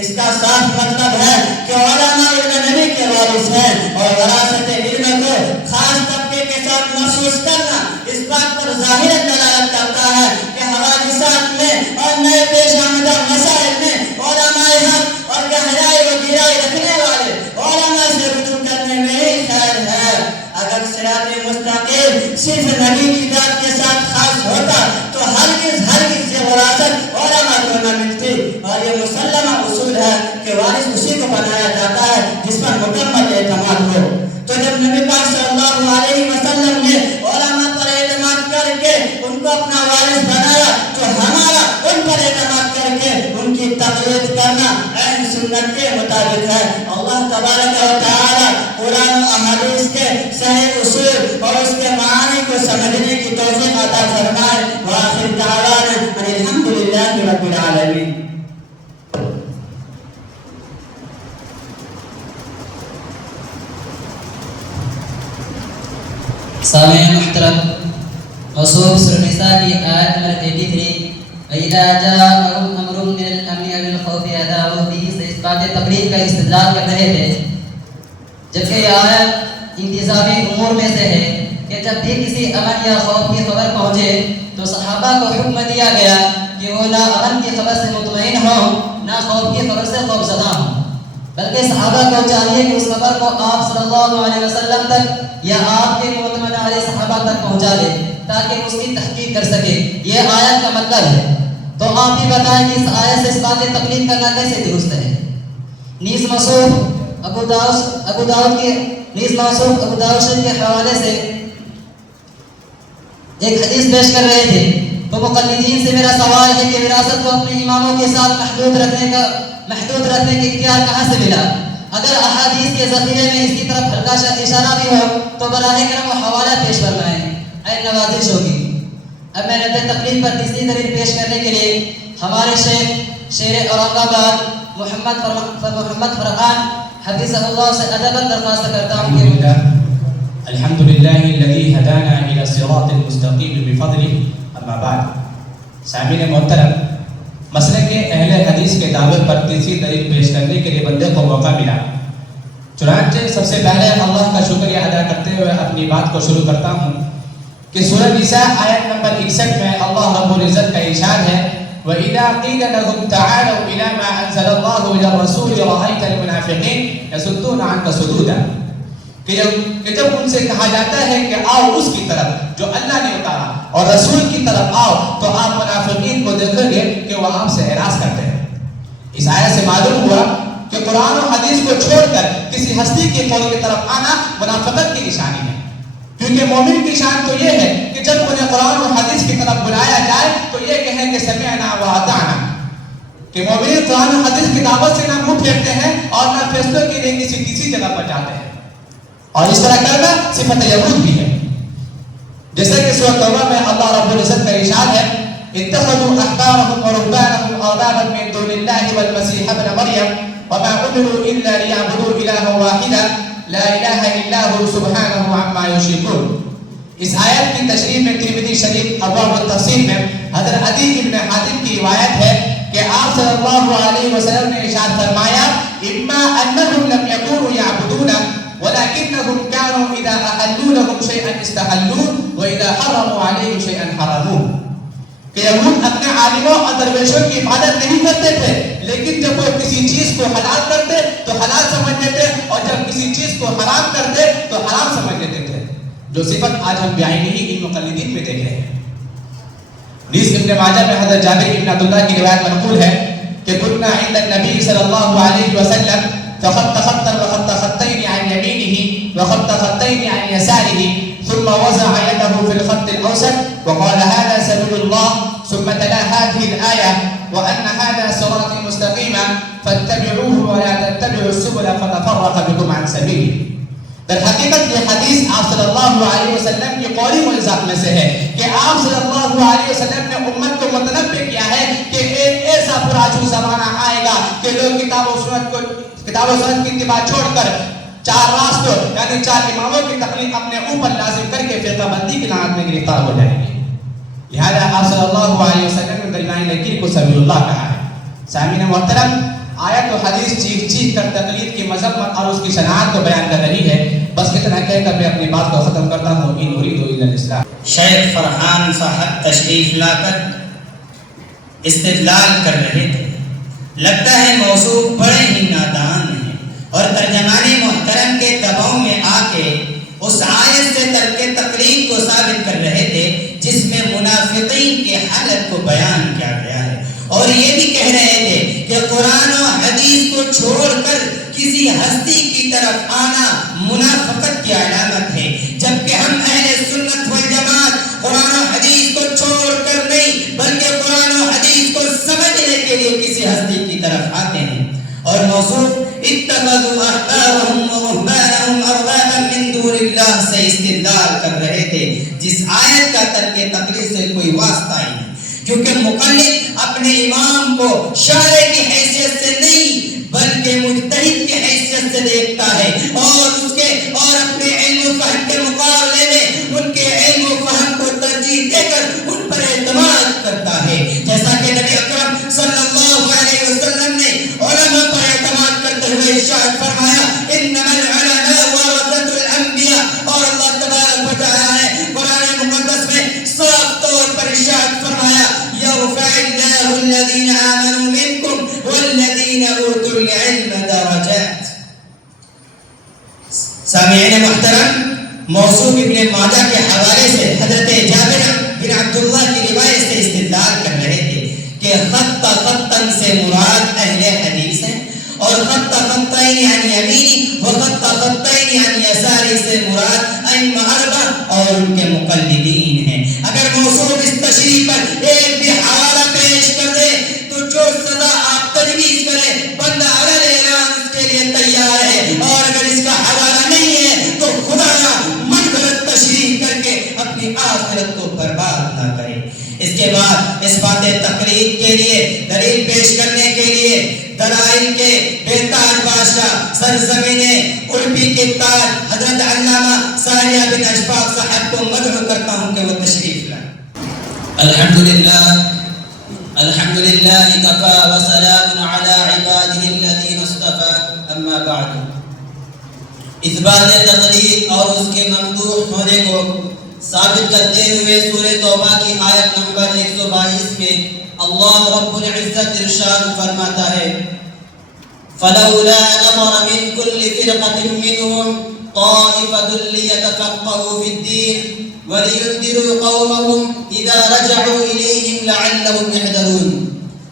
اس کا صاف مطلب ہے کہ علماء علم نبی کے وارث ہیں اور وراثت علم کو خاص طبقے کے ساتھ محسوس کرنا اس بات پر ظاہر دلالت کرتا ہے کہ حوادثات میں اور نئے پیش آمدہ مسائل میں علماء حق اور گہرائی و گہرائی رکھنے والے علماء سے رجوع صرف نبی کی ذات کے ساتھ خاص ہوتا تو ہرگز یہ وراثت علماء کو نہ ملتی. اور یہ مسلمہ اصول ہے کہ وارث اسی کو بنایا جاتا ہے جس پر مکمل اعتماد ہو. تو جب نبی پاک صلی اللہ علیہ وسلم نے علماء پر اعتماد کر کے ان کو اپنا وارث بنایا تو ہمارا ان پر اعتماد کر کے ان کی تقلید کرنا عین سنت کے مطابق ہے. اللہ تبارک و تعالی قرآن و احادیث کے صحیح اصول اور اس کے معانی کو سمجھنے کی توفیق عطا فرمائے. وآخر دعوانا ان الحمدللہ رب العالمین. سامعین محترم، موصوف سورہ النساء کی آیت نمبر 83 وَإِذَا جَاءَهُمْ أَمْرٌ مِّنَ الْأَمْنِ أَوِ الْخَوْفِ أَذَاعُوا بِهِ سے اس بات تقریر کا استدلال کر رہے تھے، جبکہ یہ آیت انتظامی امور میں سے ہے کہ جب بھی کسی امن یا خوف کی خبر پہنچے تو صحابہ کو حکم دیا گیا کہ وہ نہ امن کی خبر سے مطمئن ہوں نہ خوف کی خبر سے خوفزدہ ہوں، بلکہ صحابہ کو چاہیے کہ اس خبر کو آپ صلی اللہ علیہ وسلم تک یا آپ کے معتمد علیہ صحابہ تک پہنچا دے تاکہ اس کی تحقیق کر سکے. یہ آیت کا مطلب ہے. تو آپ ہی بتائیں کہ اس آیت سے اس بات تقلید کرنا کیسے درست ہے؟ نیز موصوف ابو داؤد شریف کے حوالے سے ایک حدیث پیش کر رہے تھے. تو مقلدین سے میرا سوال ہے کہ وراثت کو اپنے اماموں کے ساتھ محدود رکھنے کا اختیار کہاں سے ملا؟ اگر احادیث کے ذخیرے میں اس کی طرف ہلکا سا اشارہ بھی ہو تو براہ کرم وہ حوالہ پیش فرمائیں، عین نوازش ہوگی. اب میں رد تقلید پر تیسری دلیل پیش کرنے کے لیے ہمارے شیخ شیر اورنگ آباد محمد فرقان حفظہ اللہ سے ادباً درخواست کرتا ہوں کہ الحمدللہ الذی ہدانا الی الصراط المستقیم بفضلہ. اما بعد، سامعین محترم، مسئلے کے اہل حدیث کے دعوے پر تیسری دلیل پیش کرنے کے لیے بندے کو موقع ملا. چنانچہ سب سے پہلے اللہ کا شکریہ ادا کرتے ہوئے اپنی بات کو شروع کرتا ہوں کہ سورہ نساء آیت نمبر 61 میں اللہ رب العزت کا ارشاد ہے وَإِذَا قِيلَ لَهُمْ تَعَالَوْا إِلَى مَا أَنزَلَ اللَّهُ إِلَى الرَّسُولِ رَأَيْتَ الْمُنَافِقِينَ يَصُدُّونَ عَنْكَ صُدُودًا. کہ جب ان سے کہا جاتا ہے کہ آؤ اس کی طرف جو اللہ نے اتارا اور رسول کی طرف آؤ تو آپ منافقین کو دیکھیں گے کہ وہ آپ سے اعراض کرتے ہیں. اس آیت سے معلوم ہوا کہ قرآن و حدیث کو چھوڑ کر کسی ہستی کے قول کی طرف آنا منافقت کی نشانی ہے. کیونکہ مومن کی شان تو یہ ہے کہ جب انہیں قرآن و حدیث کی طرف بلایا جائے تو یہ کہیں کہ سمعنا و اطعنا. کہ مومن قرآن و حدیث کی دعوت سے نہ منہ پھیرتے ہیں اور نہ فیصلوں کے لیے کسی تیسری جگہ پر جاتے ہیں. اور اس طرح کرنا صفت یہود بھی ہے. جیسے کہ سورۃ توبہ میں اللہ رب العزت کا ارشاد ہے اتخذوا احبارهم ورهبانهم اربابا من دون الله والمسيح ابن مريم وما امروا الا ليعبدوا الها واحدا لا الہ الا هو سبحانه عما یشرکون. اس آیت کی تشریح میں ترمذی شریف ابواب التفسیر میں حضرت عدی بن حاتم کی روایت ہے کہ آپ صلی اللہ علیہ وسلم نے ارشاد فرمایا اما انهم لم يكونوا يعبدون ولكنهم كانوا اذا احلوا لهم شيئا استحلوه واذا حرموا عليه شيئا حرموه. کہ یہود اپنے عالموں اور درویشوں کی عبادت نہیں کرتے تھے، لیکن جب وہ کسی چیز کو حلال کرتے تو حلال سمجھ لیتے اور جب کسی چیز کو حرام کرتے تو حرام سمجھ لیتے تھے، جو صفت آج ہم بعینہ ہی ان مقلدین میں دیکھ رہے ہیں. نیز ابن ماجہ میں حضرت جابر بن عبداللہ کی روایت منقول ہے کہ كنا عند النبي صلی اللہ علیہ وسلم فخط خطا وخط خطين عن يمينه وخط خطين عن يساره ثم وضع يده في الخط الأوسط وقال هذا سبيل الله ثم تلا هذه الآية وأن هذا صراطي مستقيما فاتبعوه ولا تتبعوا السبل فتفرق بكم عن سبيله. در حقیقت یہ حدیث آپ صلی اللہ علیہ وسلم کی قولی معجزات میں سے ہے کہ آپ صلی اللہ علیہ وسلم نے امت کو متنبع کیا ہے کہ ایک ایسا پراچو زمانہ آئے گا کہ لوگ کتاب و سنت کی اتباع چھوڑ کر چار راستوں یعنی چار اماموں کی تقلید اپنے اوپر لازم کر کے فرقہ بندی کی لعنت میں گرفتار ہو جائیں گے. لہذا آپ صلی اللہ علیہ وسلم نے درمیان لکیر کو سبیل اللہ کہا ہے. سامعین محترم، آیت و حدیث چیخ کر تقلید کی مذمت اور اس کی شناعت کو بیان کر رہی ہے. بس اتنا کہہ کر میں اپنی بات کو ختم کرتا ہوں. ان اريد الا الاصلاح. شیخ فرحان فہد تشریف لا کر استدلال کر رہے تھے. لگتا ہے موضوع بڑے ہی نادان ہیں اور ترجمان محترم کے دباؤ میں آ کے اس آیت سے ترک تقلید کو ثابت کر رہے تھے جس میں منافقین کی حالت کو بیان کیا گیا ہے، اور یہ بھی کہہ رہے تھے کہ قرآن و حدیث کو چھوڑ کر کسی ہستی کی طرف آنا منافقت کی علامت ہے، جبکہ ہم اہل سنت والجماعت قرآن و حدیث کو چھوڑ کر نہیں بلکہ قرآن و حدیث کو سمجھنے کے لیے کسی ہستی کی طرف آتے ہیں۔ اور موضوع اتخذوا احبارهم ورهبانهم اربابا من دون اللہ سے استدلال کر رہے تھے، جس آیت کا ترک تقلید سے کوئی واسطہ ہی نہیں، کیونکہ مقلد اپنے امام کو شارع کی حیثیت سے نہیں بلکہ مجتہد کی حیثیت سے دیکھتا ہے، اور اپنے علم و فہم کے مقابلے میں ان کے علم و فہم کو ترجیح دے کر ان پر اعتماد کرتا ہے، جیسا کہ نبی اکرم صلی اللہ علیہ وسلم نے علماء پر اعتماد کرتے ہوئے ارشاد فرمایا انما العلماء ورثۃ الانبیاء، اور اللہ تبارک و تعالی نے قرآن مقدس میں صاف طور پر ارشاد فرمایا يرفع الله الذين آمنوا منكم والذين أوتوا العلم درجات۔ سامعین محترم، موضوع ابن ماجہ کے حوالے سے حضرت جابر بن عبداللہ کی روایت سے استدلال کر رہے تھے کہ خط خطن سے مراد اہل حدیث ہیں، اور خط خطین عن یمینی و خط خطین عن یساری سے مراد ائمہ اربعہ اور ان کے مقلدین ہیں۔ اگر موضوع اس تشریح پر ایک بھی حوالہ پیش کر دے تو جو سزا آپ تجویز کریں بندہ علی اعلان اس کے لیے تیار ہے، اور اگر اس کا حوالہ نہیں ہے تو خدایا من غلط تشریح کر کے اپنی آخرت کو برباد نہ کرے۔ اس کے بعد اس بات تقلید کے لیے دلیل پیش کرنے کے لیے دلائل کے بہتر بادشاہ سرزمین اڑپی کے تاج حضرت علامہ ساریہ بن اشفاق صاحب کو مدعو کرتا ہوں کہ وہ تشریف لائیں۔ الحمدللہ کفا وسلام علی عبادہ الذین اصطفى، اما بعد۔ اثبات تقلید اور اس کے ممدوح ہونے کو ثابت کرتے ہوئے سورہ توبہ کی آیت نمبر 122 میں اللہ رب العزت ارشاد فرماتا ہے فَلَوْلَا نَفَرَ مِنْ كُلِّ فِرْقَةٍ مِّنْهُمْ طَائِفَةٌ لِيَتَفَقَّهُوا فِي الدِّينِ وَلِيُنذِرُوا قَوْمَهُمْ إِذَا رَجَعُوا إِلَيْهِمْ لَعَلَّهُمْ يَحْذَرُونَ۔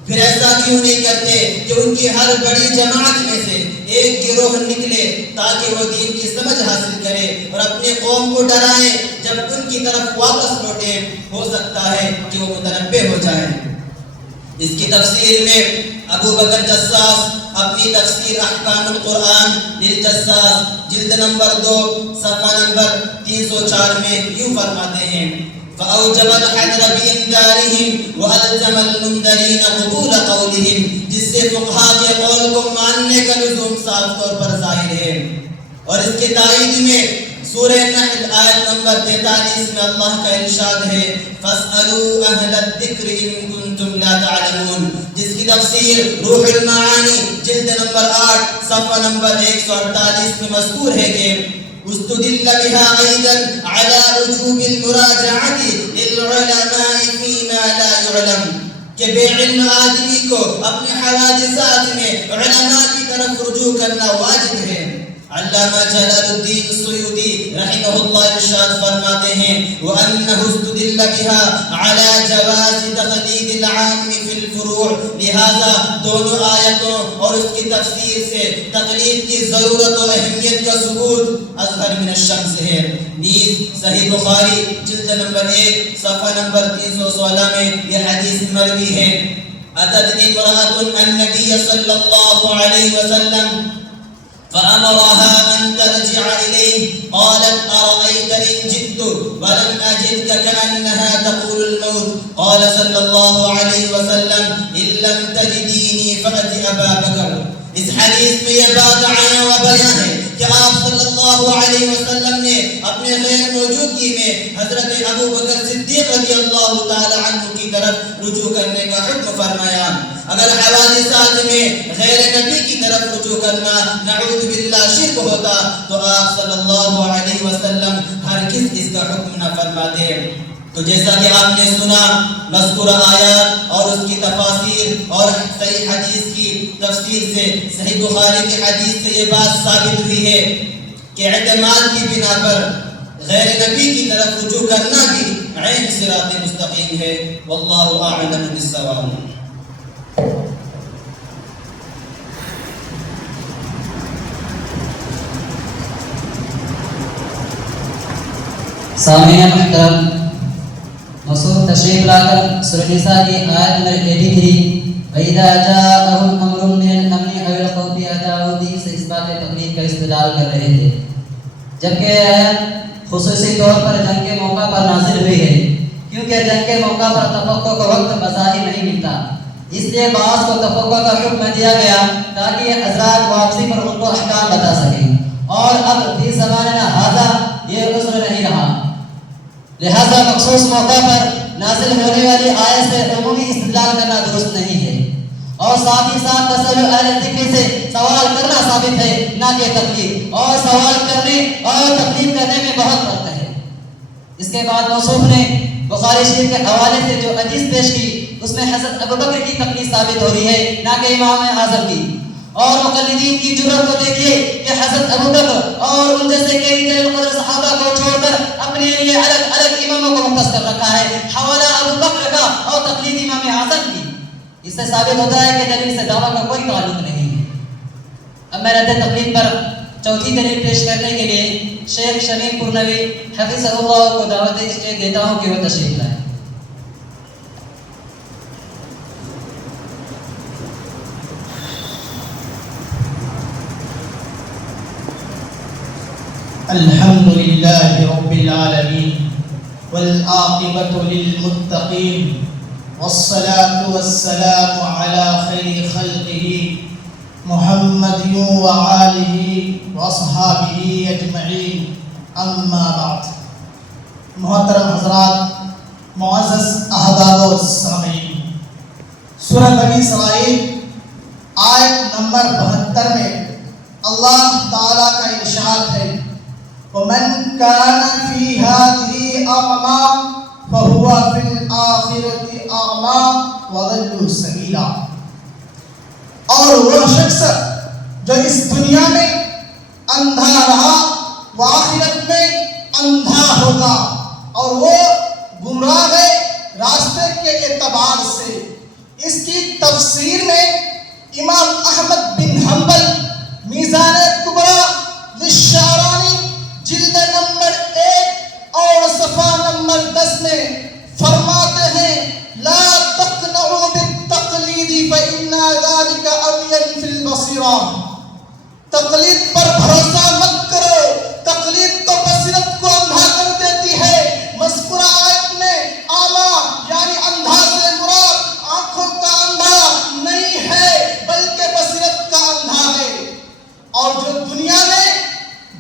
پھر ایسا کیوں نہیں کرتے کہ ان کی ہر بڑی جماعت میں سے ایک گروہ نکلے تاکہ وہ دین کی سمجھ حاصل کرے اور اپنے قوم کو ڈرائیں جب ان کی طرف واپس لوٹے، ہو سکتا ہے کہ وہ متنبہ ہو جائیں۔ اس کی تفسیر میں ابو بکر جساس اپنی تفسیر احکام القرآن للجساس جلد نمبر 2 صفحہ نمبر 304 میں یوں فرماتے ہیں فَأَوْجَبَ الْحَذْرَ بِإِنْكَارِهِمْ وَأَلْزَمَ الْمُنْذَرِينَ قُبُولَ قَوْلِهِمْ، جس سے فقہا کے قول کو ماننے کا لزوم صاف طور پر ظاہر ہے۔ اور اس کے تائید میں سورہ نحل آیت نمبر 43 میں اللہ کا ارشاد ہے فَاسْأَلُوا أَهْلَ الذِّكْرِ إِن كُنتُمْ لَا تَعْلَمُونَ، جس کی تفسیر روح المعانی جلد نمبر 8 صفحہ نمبر 148 میں مذکور ہے کہ استدل بها أيضا على وجوب المراجعة للعلماء فيما لا يعلم، کہ بے علم آدمی کو اپنے حوادثات میں علماء کی طرف رجوع کرنا واجب ہے۔ علامہ جلال الدین السیوطی رحمہ اللہ ارشاد فرماتے ہیں وَأَنَّهُ اسْتُدِلَّ بِهَا عَلَى جَوَازِ تَقْلِيدِ الْعَامِّ فِي الْفُرُوعِ، لہذا دونوں آیتوں اور اس کی تفسیر سے تقلید کی ضرورت و اہمیت کا ثبوت اظہر من الشمس ہے۔ نیز صحیح بخاری جلد نمبر 1 صفحہ نمبر 316 میں یہ حدیث مروی ہے أتت امرأة النبي صلى الله عليه وسلم فأمرها أن ترجع إليه قالت أرأيت إن جئت ولم أجدك كأنها تقول الموت قال صلى الله عليه وسلم إن لم تجديني فأت أبا بكر۔ اس حدیث میں یہ بات عین و بیان ہے کہ آپ صلی اللہ علیہ وسلم نے اپنے غیر موجودگی میں حضرت ابو بکر صدیق رضی اللہ تعالی عنہ کی طرف رجوع کرنے کا حکم فرمایا۔ اگر حوادثات میں غیر نبی کی طرف رجوع کرنا نعوذ باللہ شرک ہوتا تو آپ صلی اللہ علیہ وسلم ہرگز اس کا حکم نہ فرماتے۔ تو جیسا کہ آپ نے سنا مذکورہ آیات اور اس کی تفاسیر اور صحیح حدیث کی تفسیر سے صحیح بخاری کی حدیث سے یہ بات ثابت ہوئی ہے کہ اعتماد کی بنا پر غیر نبی کی طرف رجوع کرنا بھی عین صراط مستقیم ہے. واللہ اعلم بالصواب. سامعین محترم، موصوف تشریف لا کر سورہ نساء کی آیت نمبر 83 وَإِذَا جَاءَهُمْ أَمْرٌ مِّنَ الْأَمْنِ أَوِ الْخَوْفِ أَذَاعُوا بِهِ سے اس بات تقلید کا استدلال کر رہے تھے، جبکہ یہ آیت خصوصی طور پر جنگ کے موقع پر نازل ہوئی ہے، کیونکہ جنگ کے موقع پر تفقع کا وقت بظاہر نہیں ملتا، اس لیے بعض کو تفقع کا حکم دیا گیا تاکہ یہ حضرات واپسی پر ان کو احکام بتا سکیں، اور اب فی زماننا ھذا یہ عذر نہیں رہا، لہذا مخصوص موقع پر نازل ہونے والی آیت سے عمومی استدلال کرنا درست نہیں ہے، اور ساتھ ہی ساتھ تسلل اہل ذکر سے سوال کرنا ثابت ہے نہ کہ تقلید، اور سوال کرنے اور تقلید کرنے میں بہت فرق ہے. اس کے بعد موصوف نے بخاری شریف کے حوالے سے جو حدیث پیش کی اس میں حضرت ابوبکر کی تقلید ثابت ہو رہی ہے نہ کہ امام اعظم کی، اور مقلدین کی جرأت کو دیکھیے کہ حضرت ابوبکر اور ان جیسے کئی جلیل القدر صحابہ کو چھوڑ کر اپنے لیے الگ الگ اماموں کو مختص کر رکھا ہے، حوالہ ابوبکر کا اور تقلید امام اعظم کی. اس سے ثابت ہوتا ہے کہ دلیل سے دعویٰ کا کوئی تعلق نہیں ہے. اب میں رد تقلید پر چوتھی دلیل پیش کرنے کے لیے شیخ شمیم پورنوی حفظہ اللہ کو دعوت اسٹیج دیتا ہوں کہ وہ تشریف لائیں. الحمد لله رب العالمين والعاقبة للمتقين والصلاة والسلام على خير خلقه محمد وآله وأصحابه أجمعين. أما بعد. محترم حضرات، معزز احباب و سامعین، سورہ بنی اسرائیل آیت نمبر 72 میں اللہ تعالیٰ کا ارشاد ہے وَمَنْ كَانَ فِي هَذِهِ أَعْمَى فَهُوَ فِي الْآخِرَةِ أَعْمَى وَأَضَلُّ سَبِيلًا. اور وہ شخص جو اس دنیا میں اندھا رہا وہ آخرت میں اندھا ہوگا، اور وہ گمراہ ہے راستے کے اعتبار سے. اس کی تفسیر میں امام احمد بن حنبل میزان کبریٰ للشعرانی جلد نمبر 1 اور صفحہ نمبر 10 میں فرماتے ہیں لا تقنعوا بالتقلید فإن ذلك أبين في البصیرہ. تقلید پر بھروسہ مت کرو، تقلید تو بصیرت کو اندھا کر دیتی ہے. مذکورہ آیت میں اعمیٰ یعنی اندھا سے مراد آنکھوں کا اندھا نہیں ہے بلکہ بصیرت کا اندھا ہے، اور جو دنیا میں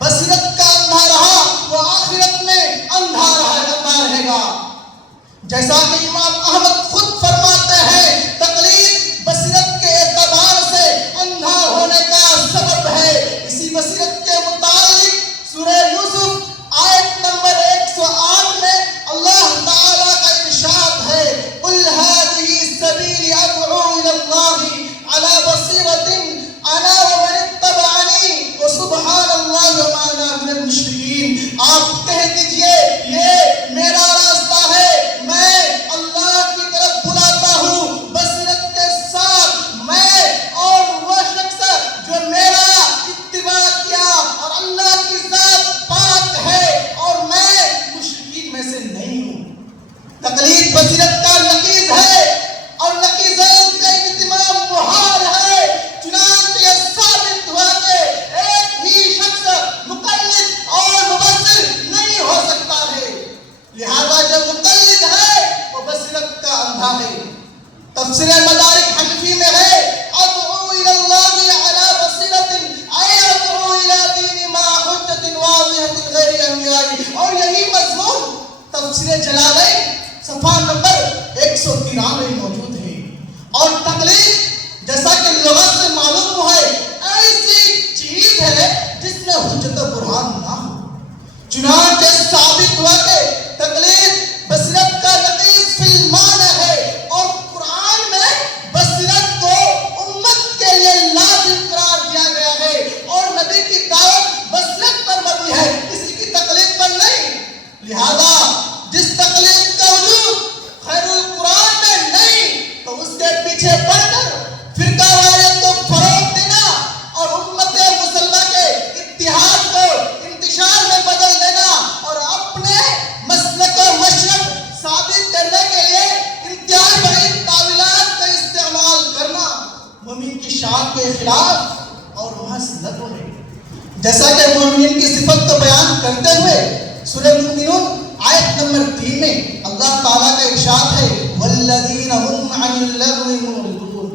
بصیرت کا اندھا رہا وہ آخرت میں اندھا رہے گا. جیسا کہ امام احمد خود فرماتے ہیں تقلید بصیرت کے اعتبار سے اندھا ہونے کا سبب ہے. اسی بصیرت کے متعلق سورہ یوسف آیت نمبر 108 میں اللہ تعالیٰ کا ارشاد ہے قُلْ هَٰذِهِ سَبِيلِي أَدْعُو إِلَى اللَّهِ عَلَىٰ بَصِيرَةٍ أَنَا وَمَنِ اتَّبَعَنِي وَسُبْحَانَ اللَّهِ وَمَا أَنَا مِنَ الْمُشْرِكِينَ. آپ کہہ دیجئے یہ میرا راستہ ہے، میں اللہ کی طرف بلاتا ہوں بصیرت کے ساتھ، میں اور وہ شخص جو میرا اتباع کیا، اور اللہ کی ذات پاک ہے اور میں مشرکین میں سے نہیں ہوں. تقلید بصیرت کا نقیض ہے اور نقیضوں کا اہتمام محال ہے. چنانچہ یہ ثابت ہوا کہ ایک ہی شخص مقلد اور مبصر نہیں ہو سکتا ہے، لہذا جو مقلد ہے وہ بصیرت کا اندھا ہے. تفسیر مدارک حنفی میں ہے ادعو الی اللہ علی بصیرۃ ای ادعو الی دین ما حجۃ واضحۃ غیر انبیاء. اور یہی مضمون تفسیر جلالین صفحہ نمبر 193 موجود ہے. اور تقلید جیسا کہ لغت سے معلوم ہے ایسی چیز ہے جس میں حجت و برہان نہ ہو. چنانچہ ثابت ہوا کہ تقلید بصیرت کا نقیض فی المعنی ہے، اور قرآن میں بصیرت کو امت کے لیے لازم قرار دیا گیا ہے، اور نبی کی دعوت بصیرت پر ارشاد کے خلاف اور محض لغو ہے۔ جیسا کہ مومنین کی صفت کو بیان کرتے ہوئے سورہ مومنون آیت نمبر 3 میں اللہ تعالیٰ کا ارشاد ہے والذین هم عن اللغو معرضون۔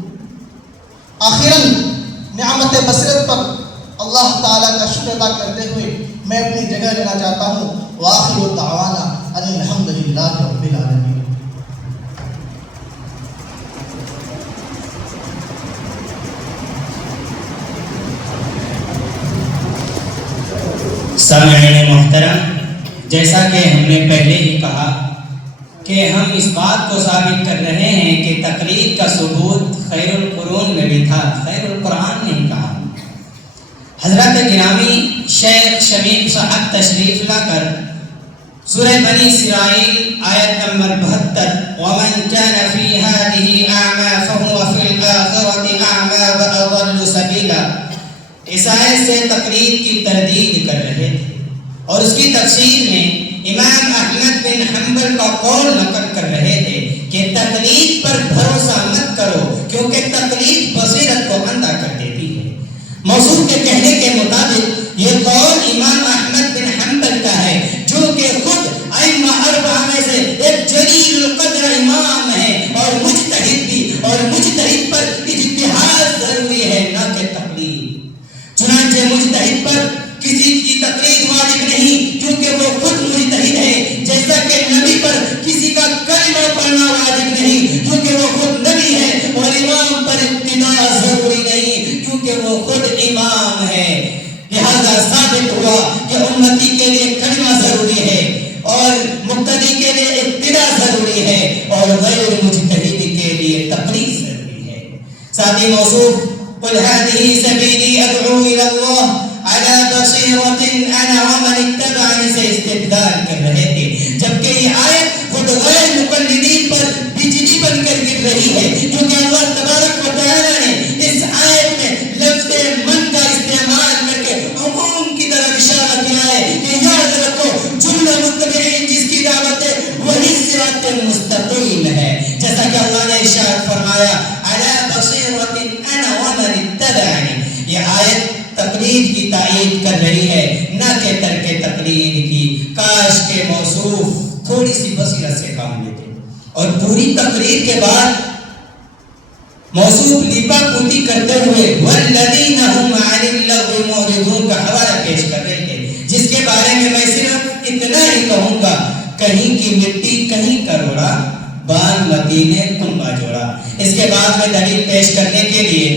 آخراً نعمت بصیرت پر اللہ تعالیٰ کا شکر ادا کرتے ہوئے میں اپنی جگہ لینا چاہتا ہوں۔ وآخر دعوانا ان الحمد للہ رب العالمین۔ سامعین محترم، جیسا کہ ہم نے پہلے ہی کہا کہ ہم اس بات کو ثابت کر رہے ہیں کہ تقلید کا ثبوت خیر القرون میں بھی تھا، خیر القرآن نے کہا۔ حضرت گرامی شیخ شمیم صاحب تشریف لا کر سورہ بنی اسرائیل آیت نمبر 72 وَمَنْ كَانَ فِي هَذِهِ أَعْمَى فَهُوَ فِي الْآخِرَةِ أَعْمَى وَأَضَلُّ سَبِيلًا اس آیت سے تقلید کی تردید کر رہے تھے اور اس کی تفسیر میں امام احمد بن حنبل کا قول نقل کر رہے تھے کہ تقلید پر بھروسہ مت کرو کیونکہ تقلید بصیرت کو اندھا کر دیتی ہے۔ موصوف کے کہنے کے مطابق یہ قول امام احمد بن حنبل کا ہے جو کہ خود ائمہ اربعہ میں سے ایک جلیل القدر امام ہے اور مجتہد بھی، اور مجتہد پر اجتہاد ضروری ہے نہ کہ تقلید۔ چنانچہ مجتہد پر کسی کی تقلید واجب نہیں کیونکہ وہ خود مجتہد ہے، جیسا کہ نبی پر کسی کا کلمہ پڑھنا واجب نہیں کیونکہ وہ خود نبی ہے، اور امام پر اقتداء ضروری نہیں کیونکہ وہ خود امام ہے۔ لہذا ثابت ہوا کہ امتی کے لیے کلمہ ضروری ہے اور مقتدی کے لیے اقتداء ضروری ہے اور غیر مجتہد کے لیے تقلید ضروری ہے۔ ساتھی موصوف قل هذه سبيلي ادعو الى الله على بصيرة انا ومن اتبعني سے استدلال کر رہے تھے، جبکہ یہ آیت خود غیر مقلدین پر بجلی بن کر گر رہی ہے کیونکہ اللہ تبارک و تعالی نے اس آیت میں لفظ من کا استعمال کر کے عموم کی طرف اشارہ کیا ہے کہ یاد رکھو جملہ متبعین جس کی دعوت ہے وہی صراط مستقیم ہے، جیسا کہ اللہ نے ارشاد فرمایا علی بصیرۃ انا ومن اتبعنی۔ یہ آیت تقلید کی تائید کر رہی ہے نہ کہ ترک تقلید کی۔ کاش کے موصوف تھوڑی سی بصیرت سے کام لیتے اور پوری تقریر کے بعد موصوف لیپا پوتی کرتے ہوئے والذین هم عن اللغو معرضون کا حوالہ پیش کر رہے تھے، جس کے بارے میں میں صرف اتنا ہی کہوں گا کہیں کی مٹی کہیں کا روڑا بان مدینے کنبا جوڑا۔ اس کے بعد میں دلیل پیش کرنے کے لیے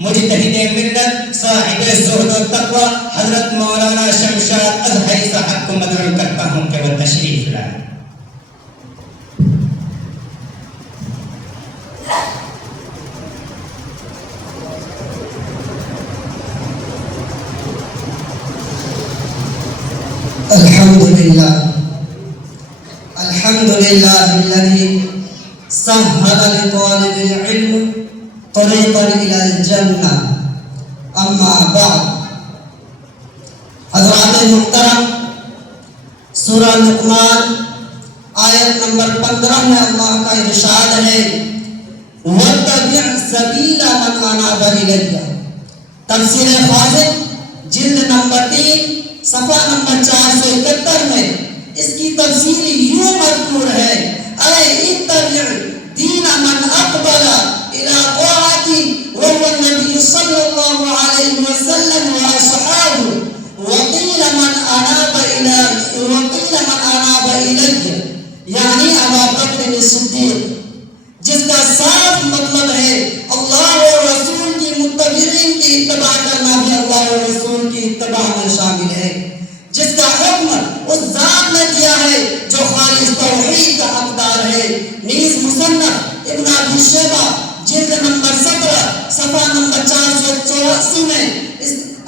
مجتہد ملت صاحب زہد و تقوی حضرت مولانا شمشاد اظہری صاحب کو مدعو کرتا ہوں کہ وہ تشریف لائیں۔ الحمد لله الذي سهل لطالب العلم طريقا إلى الجنة أما بعد۔ حضرات محترم، سورہ لقمان آیت نمبر 15 میں اللہ کا ارشاد ہے وَاتَّبِعْ سَبِيلَ مَنْ أَنَابَ إِلَيَّ۔ تفسیر فاضل جلد نمبر 3 صفحہ نمبر 471 میں اس کی تفسیر یوں مذکور ہے اے اتبع دین من اقبل الى طاعتی وهو النبی صلی اللہ علیہ وسلم واصحابہ وقیل من اناب الی یعنی ابا بکر صدیق، جس کا صاف مطلب ہے اللہ و رسول کی متبعین کی اتباع کرنا بھی اللہ و رسول کی اتباع میں شامل ہے، جس کا حکم اس ذات نے دیا ہے جو خالص توحید کا حقدار ہے۔ نیز مصنف ابن ابی شیبہ جلد نمبر 17 صفحہ نمبر 484 میں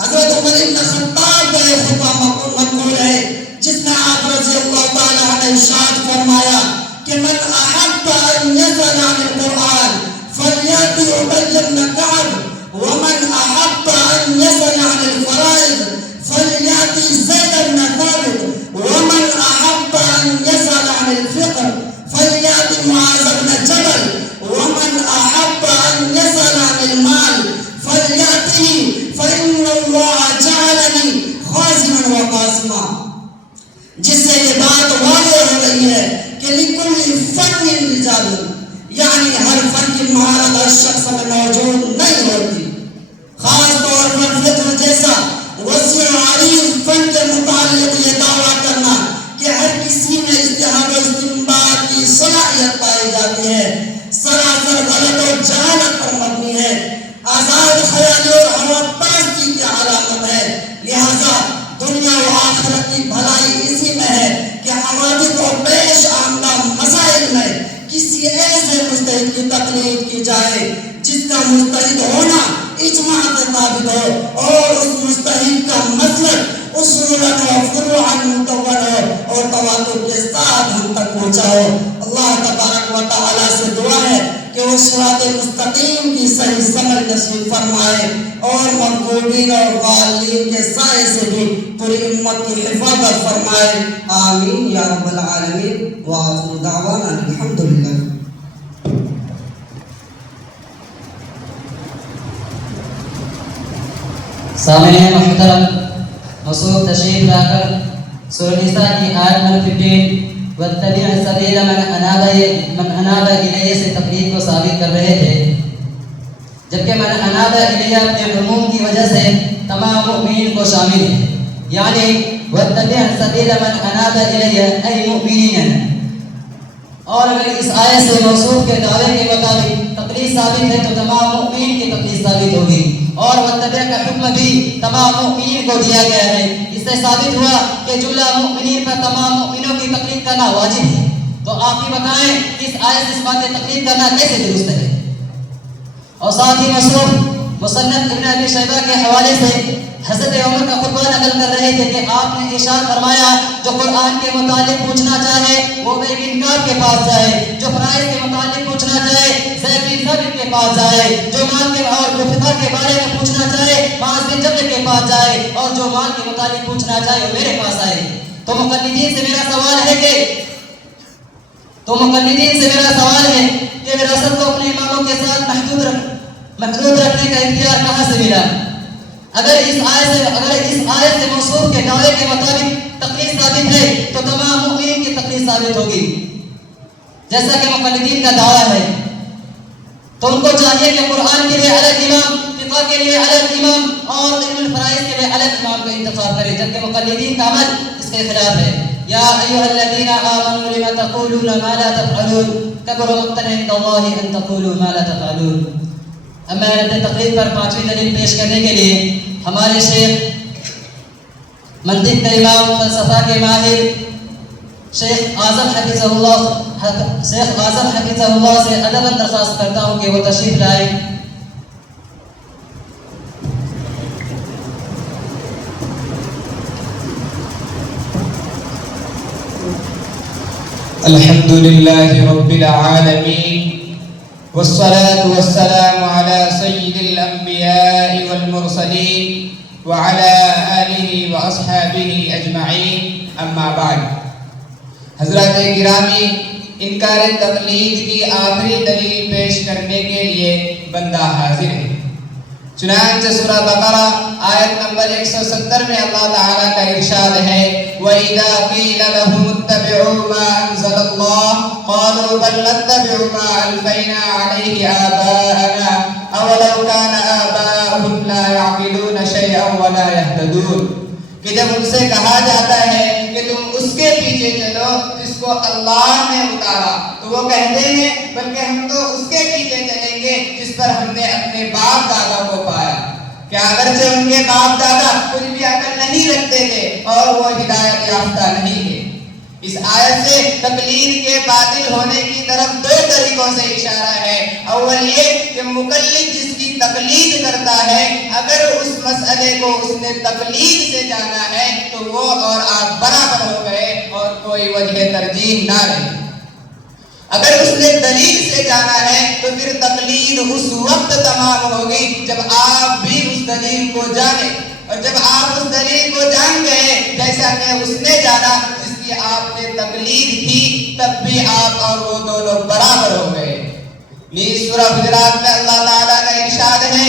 حضرت عمر بن خطاب کا ایک خطبہ منقول ہے جس میں آپ رضی اللہ تعالی عنہ ارشاد فرمایا کہ من احب ان يسأل عن القرآن فليأتي أبي بن كعب ومن احب ان يسأل عن الفرائض فليأتي زيد بن ثابت ومن احب ان يسأل عن الفقه فليأتي معاذ بن جبل ومن احب ان يسأل عن المال جس سے یہ بات واضح ہو رہی ہے کہ لکل فن رجال، یعنی ہر فن کی مہارت ہر شخص میں موجود نہیں ہوتی. خاص طور پر فطر جیسا وسیع عریض فن کے متعلق یہ دعویٰ کرنا کہ ہر کسی میں اجتہاد و استنباط کی صلاحیت پائی جاتی ہے سراسر غلط و جہالت پر مبنی ہے، آزاد خیالی اور ہوا پرستی کی علامت ہے. لہذا دنیا و آخرت کی بھلائی اسی میں ہے کہ حوادث و پیش آمدہ مسائل میں کسی ایسے مجتہد کی تقلید کی جائے جس کا مجتہد ہونا اجماع سے ثابت ہو اور اس مجتہد کا مسلک اصولاً و فروعاً متون ہو اور تواتر کے ساتھ ہم تک پہنچا ہو. اللہ تبارک و تعالیٰ سے دعا ہے کہ وہ صراط مستقیم کی صحیح سمجھ نصیب فرمائے اور مغضوبین اور ضالین کے سائے سے بھی پوری امت کی حفاظت فرمائے. آمین یا رب العالمین. وآخر دعوانا الحمدللہ. سامعین محترم، موصوف تشریف لا کر سورہ نساء کی آیت نمبر 15 وَاتَّبِعْ سَبِيلَ مَنْ أَنَابَ إِلَيَّ سے تقلید کو ثابت کر رہے تھے، جبکہ من اناب الیہ اپنے عموم کی وجہ سے تمام مؤمنین کو شامل ہے، یعنی وَاتَّبِعْ سَبِيلَ مَنْ أَنَابَ إِلَيَّ أَيْ مُؤْمِنِينَ. اور اگر اس آیت سے موصوف کے دعوے کے مطابق تقلید ثابت ہے تو تمام مؤمنین کی تقلید ثابت ہوگی، اور وَاتَّبِعْ کا حکم بھی تمام مؤمنین کو دیا گیا ہے. اس سے ثابت ہوا کہ جملہ مؤمنین پر تمام مؤمنوں کی تقلید کرنا واجب ہے. تو آپ ہی بتائیں اس آیت سے اس بات تقلید کرنا کیسے درست ہے؟ اور ساتھ ہی مصنف مصنف ابن ابی شیبہ کے حوالے سے حضرت عمر کا خطبہ نقل کر رہے تھے کہ آپ نے ارشاد فرمایا جو قرآن کے متعلق پوچھنا چاہے وہ زید بن کعب کے پاس جائے، جو فرائض کے متعلق پوچھنا چاہے زید بن ثابت کے پاس جائے، جو مال کے اور جو فقہ کے بارے میں پوچھنا چاہے معاذ بن جبل کے پاس جائے، اور جو مال کے متعلق پوچھنا چاہے وہ میرے پاس آئے. تو مقلدین سے میرا سوال ہے کہ وراثت کو اپنے اماموں کے ساتھ محدود رکھنے کا اختیار کہاں سے ملا؟ اگر اس آیت سے موصوف کے دعوے کے مطابق تقلید ثابت ہے تو تمام مؤمنین کی تقلید ثابت ہوگی جیسا کہ مقلدین کا دعویٰ ہے. تو ان کو چاہیے کہ قرآن کے لیے الگ امام، فقہ کے لیے الگ امام اور علم الفرائض کے لیے الگ امام کا انتخاب کرے، جبکہ مقلدین کا عمل اس کے خلاف ہے. یا ایھا الذین آمنوا لم تقولون ما لا تفعلون کبر مقتا عند اللہ ان تقولوا ما لا تفعلون. اب میں اپنے تقریر پر 5ویں دلیل پیش کرنے کے لیے ہمارے شیخ منطق کے امام، فلسفہ کے ماہر شیخ اعظم حفظہ اللہ سے ادباً درخواست کرتا ہوں کہ وہ تشریف لائیں. الحمد لله رب العالمين والصلاة والسلام على سيد الأنبياء والمرسلين وعلى آله وأصحابه أجمعين أما بعد. حضرات گرامی، انکار تقلید کی آخری دلیل پیش کرنے کے لیے بندہ حاضر ہے. چنانچہ سورہ بقرہ آیت نمبر 170 میں اللہ تعالیٰ کا ارشاد ہے وَإِذَا قِيلَ لَهُمُ اتَّبِعُوا مَا أَنزَلَ اللَّهُ قَالُوا بَلْ نَتَّبِعُ مَا أَلْفَيْنَا عَلَيْهِ آبَاءَنَا أَوَلَوْ كَانَ آبَاؤُهُمْ لَا يَعْقِلُونَ شَيْئًا وَلَا يَهْتَدُونَ. کہ جب ان سے کہا جاتا ہے کہ تم اس کے پیچھے چلو جس کو اللہ نے اتارا، تو وہ کہتے ہیں بلکہ ہم تو اس کے پیچھے چلیں گے جس پر ہم نے اپنے باپ دادا کو پایا. کہ اگرچہ ان کے باپ دادا کچھ بھی عقل نہیں رکھتے تھے اور وہ ہدایت یافتہ نہیں تھے. اس آیت سے تقلید کے باطل ہونے کی طرف 2 طریقوں سے اشارہ ہے. اول یہ کہ مقلد جس کی تقلید کرتا ہے اگر اس مسئلے کو اس نے تقلید سے جانا ہے تو وہ اور آپ برابر ہو گئے اور کوئی وجہ ترجیح نہ رہے. اگر اس نے دلیل سے جانا ہے تو پھر تقلید اس وقت تمام ہوگی جب آپ بھی اس دلیل کو جانیں، اور جب آپ اس دلیل کو جان گئے جیسا کہ اس نے جانا جس کی آپ نے تقلید کی، تب بھی آپ اور وہ دونوں برابر ہو گئے. سورہ حجرات میں اللہ تعالیٰ کا ارشاد ہے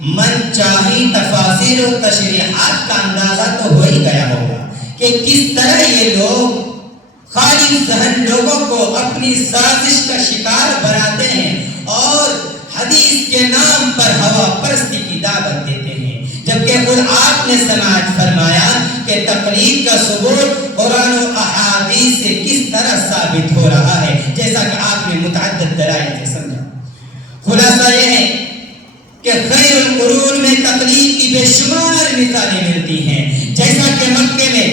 من چاہی تفاصیل و تشریحات کا اندازہ تو ہو ہی گیا ہوگا کہ کس طرح یہ لوگ خالی ذہن لوگوں کو اپنی سازش کا شکار بناتے ہیں اور حدیث کے نام پر ہوا پرستی کی دعوت دیتے ہیں، جبکہ خود آپ نے سماعت فرمایا کہ تقلید کا ثبوت قرآن و احادیث سے کس طرح ثابت ہو رہا ہے، جیسا کہ آپ نے متعدد دلائل سے سمجھا۔ خلاصہ یہ ہے کہ خیر القرون میں تقلید کی بے شمار مثالیں ملتی ہیں، جیسا کہ مکہ میں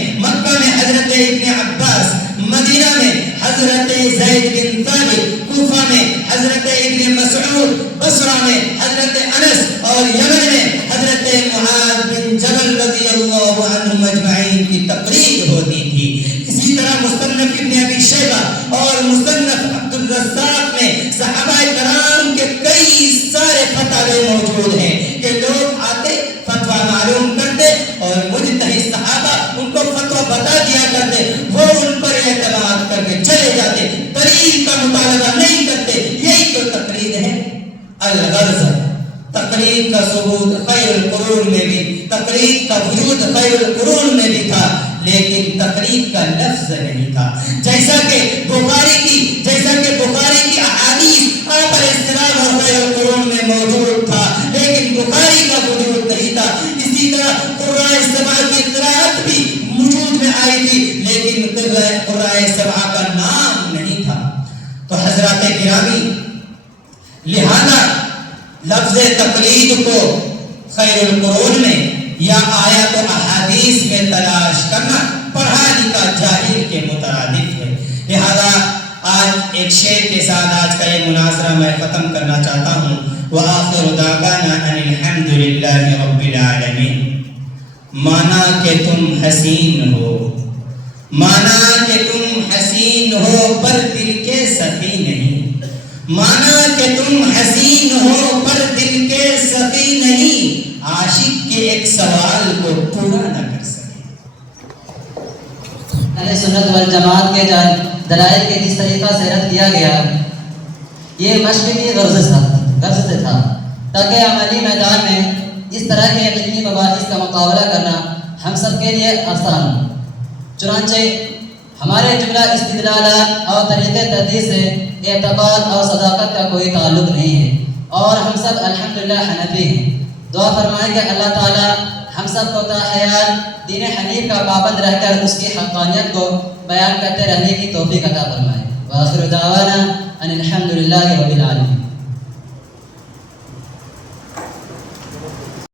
حضرت ابن عباس، مدینہ میں حضرت زید بن ثابت، کوفہ میں حضرت ابن مسعود، بصرہ میں حضرت انس اور یمن میں حضرت معاذ بن جبل رضی اللہ عنہم اجمعین کی تقلید ہوتی تھی۔ اسی طرح مصنف ابن ابی شیبہ اور مصنف عبد الرزاق میں صحابہ کرام کے کئی سارے فتاوے موجود ہیں کہ لوگ آتے فتویٰ معلوم کرتے اور مجتہد صحابہ ان کو فتویٰ بتا دیا کرتے، وہ ان پر اعتماد کر کے چلے جاتے، دلیل کا مطالبہ نہیں کرتے۔ یہی تو تقلید ہے۔ الغرض تقلید کا ثبوت خیر القرون میں بھی، تقلید کا وجود خیر القرون میں بھی تھا، لیکن تقلید کا لفظ نہیں تھا۔ جیسا کہ بخاری کی احادیث آپ علیہ السلام اور خیر القرون میں موجود تھا، لیکن بخاری کا وجود نہیں تھا۔ اسی طرح قرآن سبع کی قرأت بھی وجود میں آئی تھی، لیکن قرآن سبع کا نام نہیں تھا۔ تو حضرات گرامی، لہذا لفظ تقلید کو خیر القرون میں یا آیات و احادیث میں تلاش کرنا پڑھا لکھا جاہل کے مترادف ہے۔ لہذا آج ایک شعر کے ساتھ آج کا یہ مناظرہ میں ختم کرنا چاہتا ہوں۔ وآخر دعوانا ان الحمد للہ رب العالمین۔ مانا کہ تم حسین ہو، مانا کہ تم حسین ہو پر دل کے سخی نہیں، مانا کہ تم حسین ہو پر دل کے سخی نہیں، عاشق کے ایک سوال کو پورا نہ کر سکے۔ اہل سنت والجماعت کے دلائل کے جس طریقہ سے رد کیا گیا، یہ مشق کی غرض سے تھا تاکہ عملی میدان میں اس طرح کے علمی مباحث کا مقابلہ کرنا ہم سب کے لیے آسان ہو۔ چنانچہ ہمارے جملہ استدلالات اور طریقے تدریس سے اعتقاد اور صداقت کا کوئی تعلق نہیں ہے، اور ہم سب الحمدللہ حنفی ہیں۔ دعا فرمائیں کہ اللہ تعالیٰ ہم سب کو تا حیات دین حنیف کا پابند رہ کر اس کی حقانیت کو بیان کرتے رہنے کی توفیق عطا فرمائے۔ وآخر دعوانا ان الحمدللہ رب العالمین۔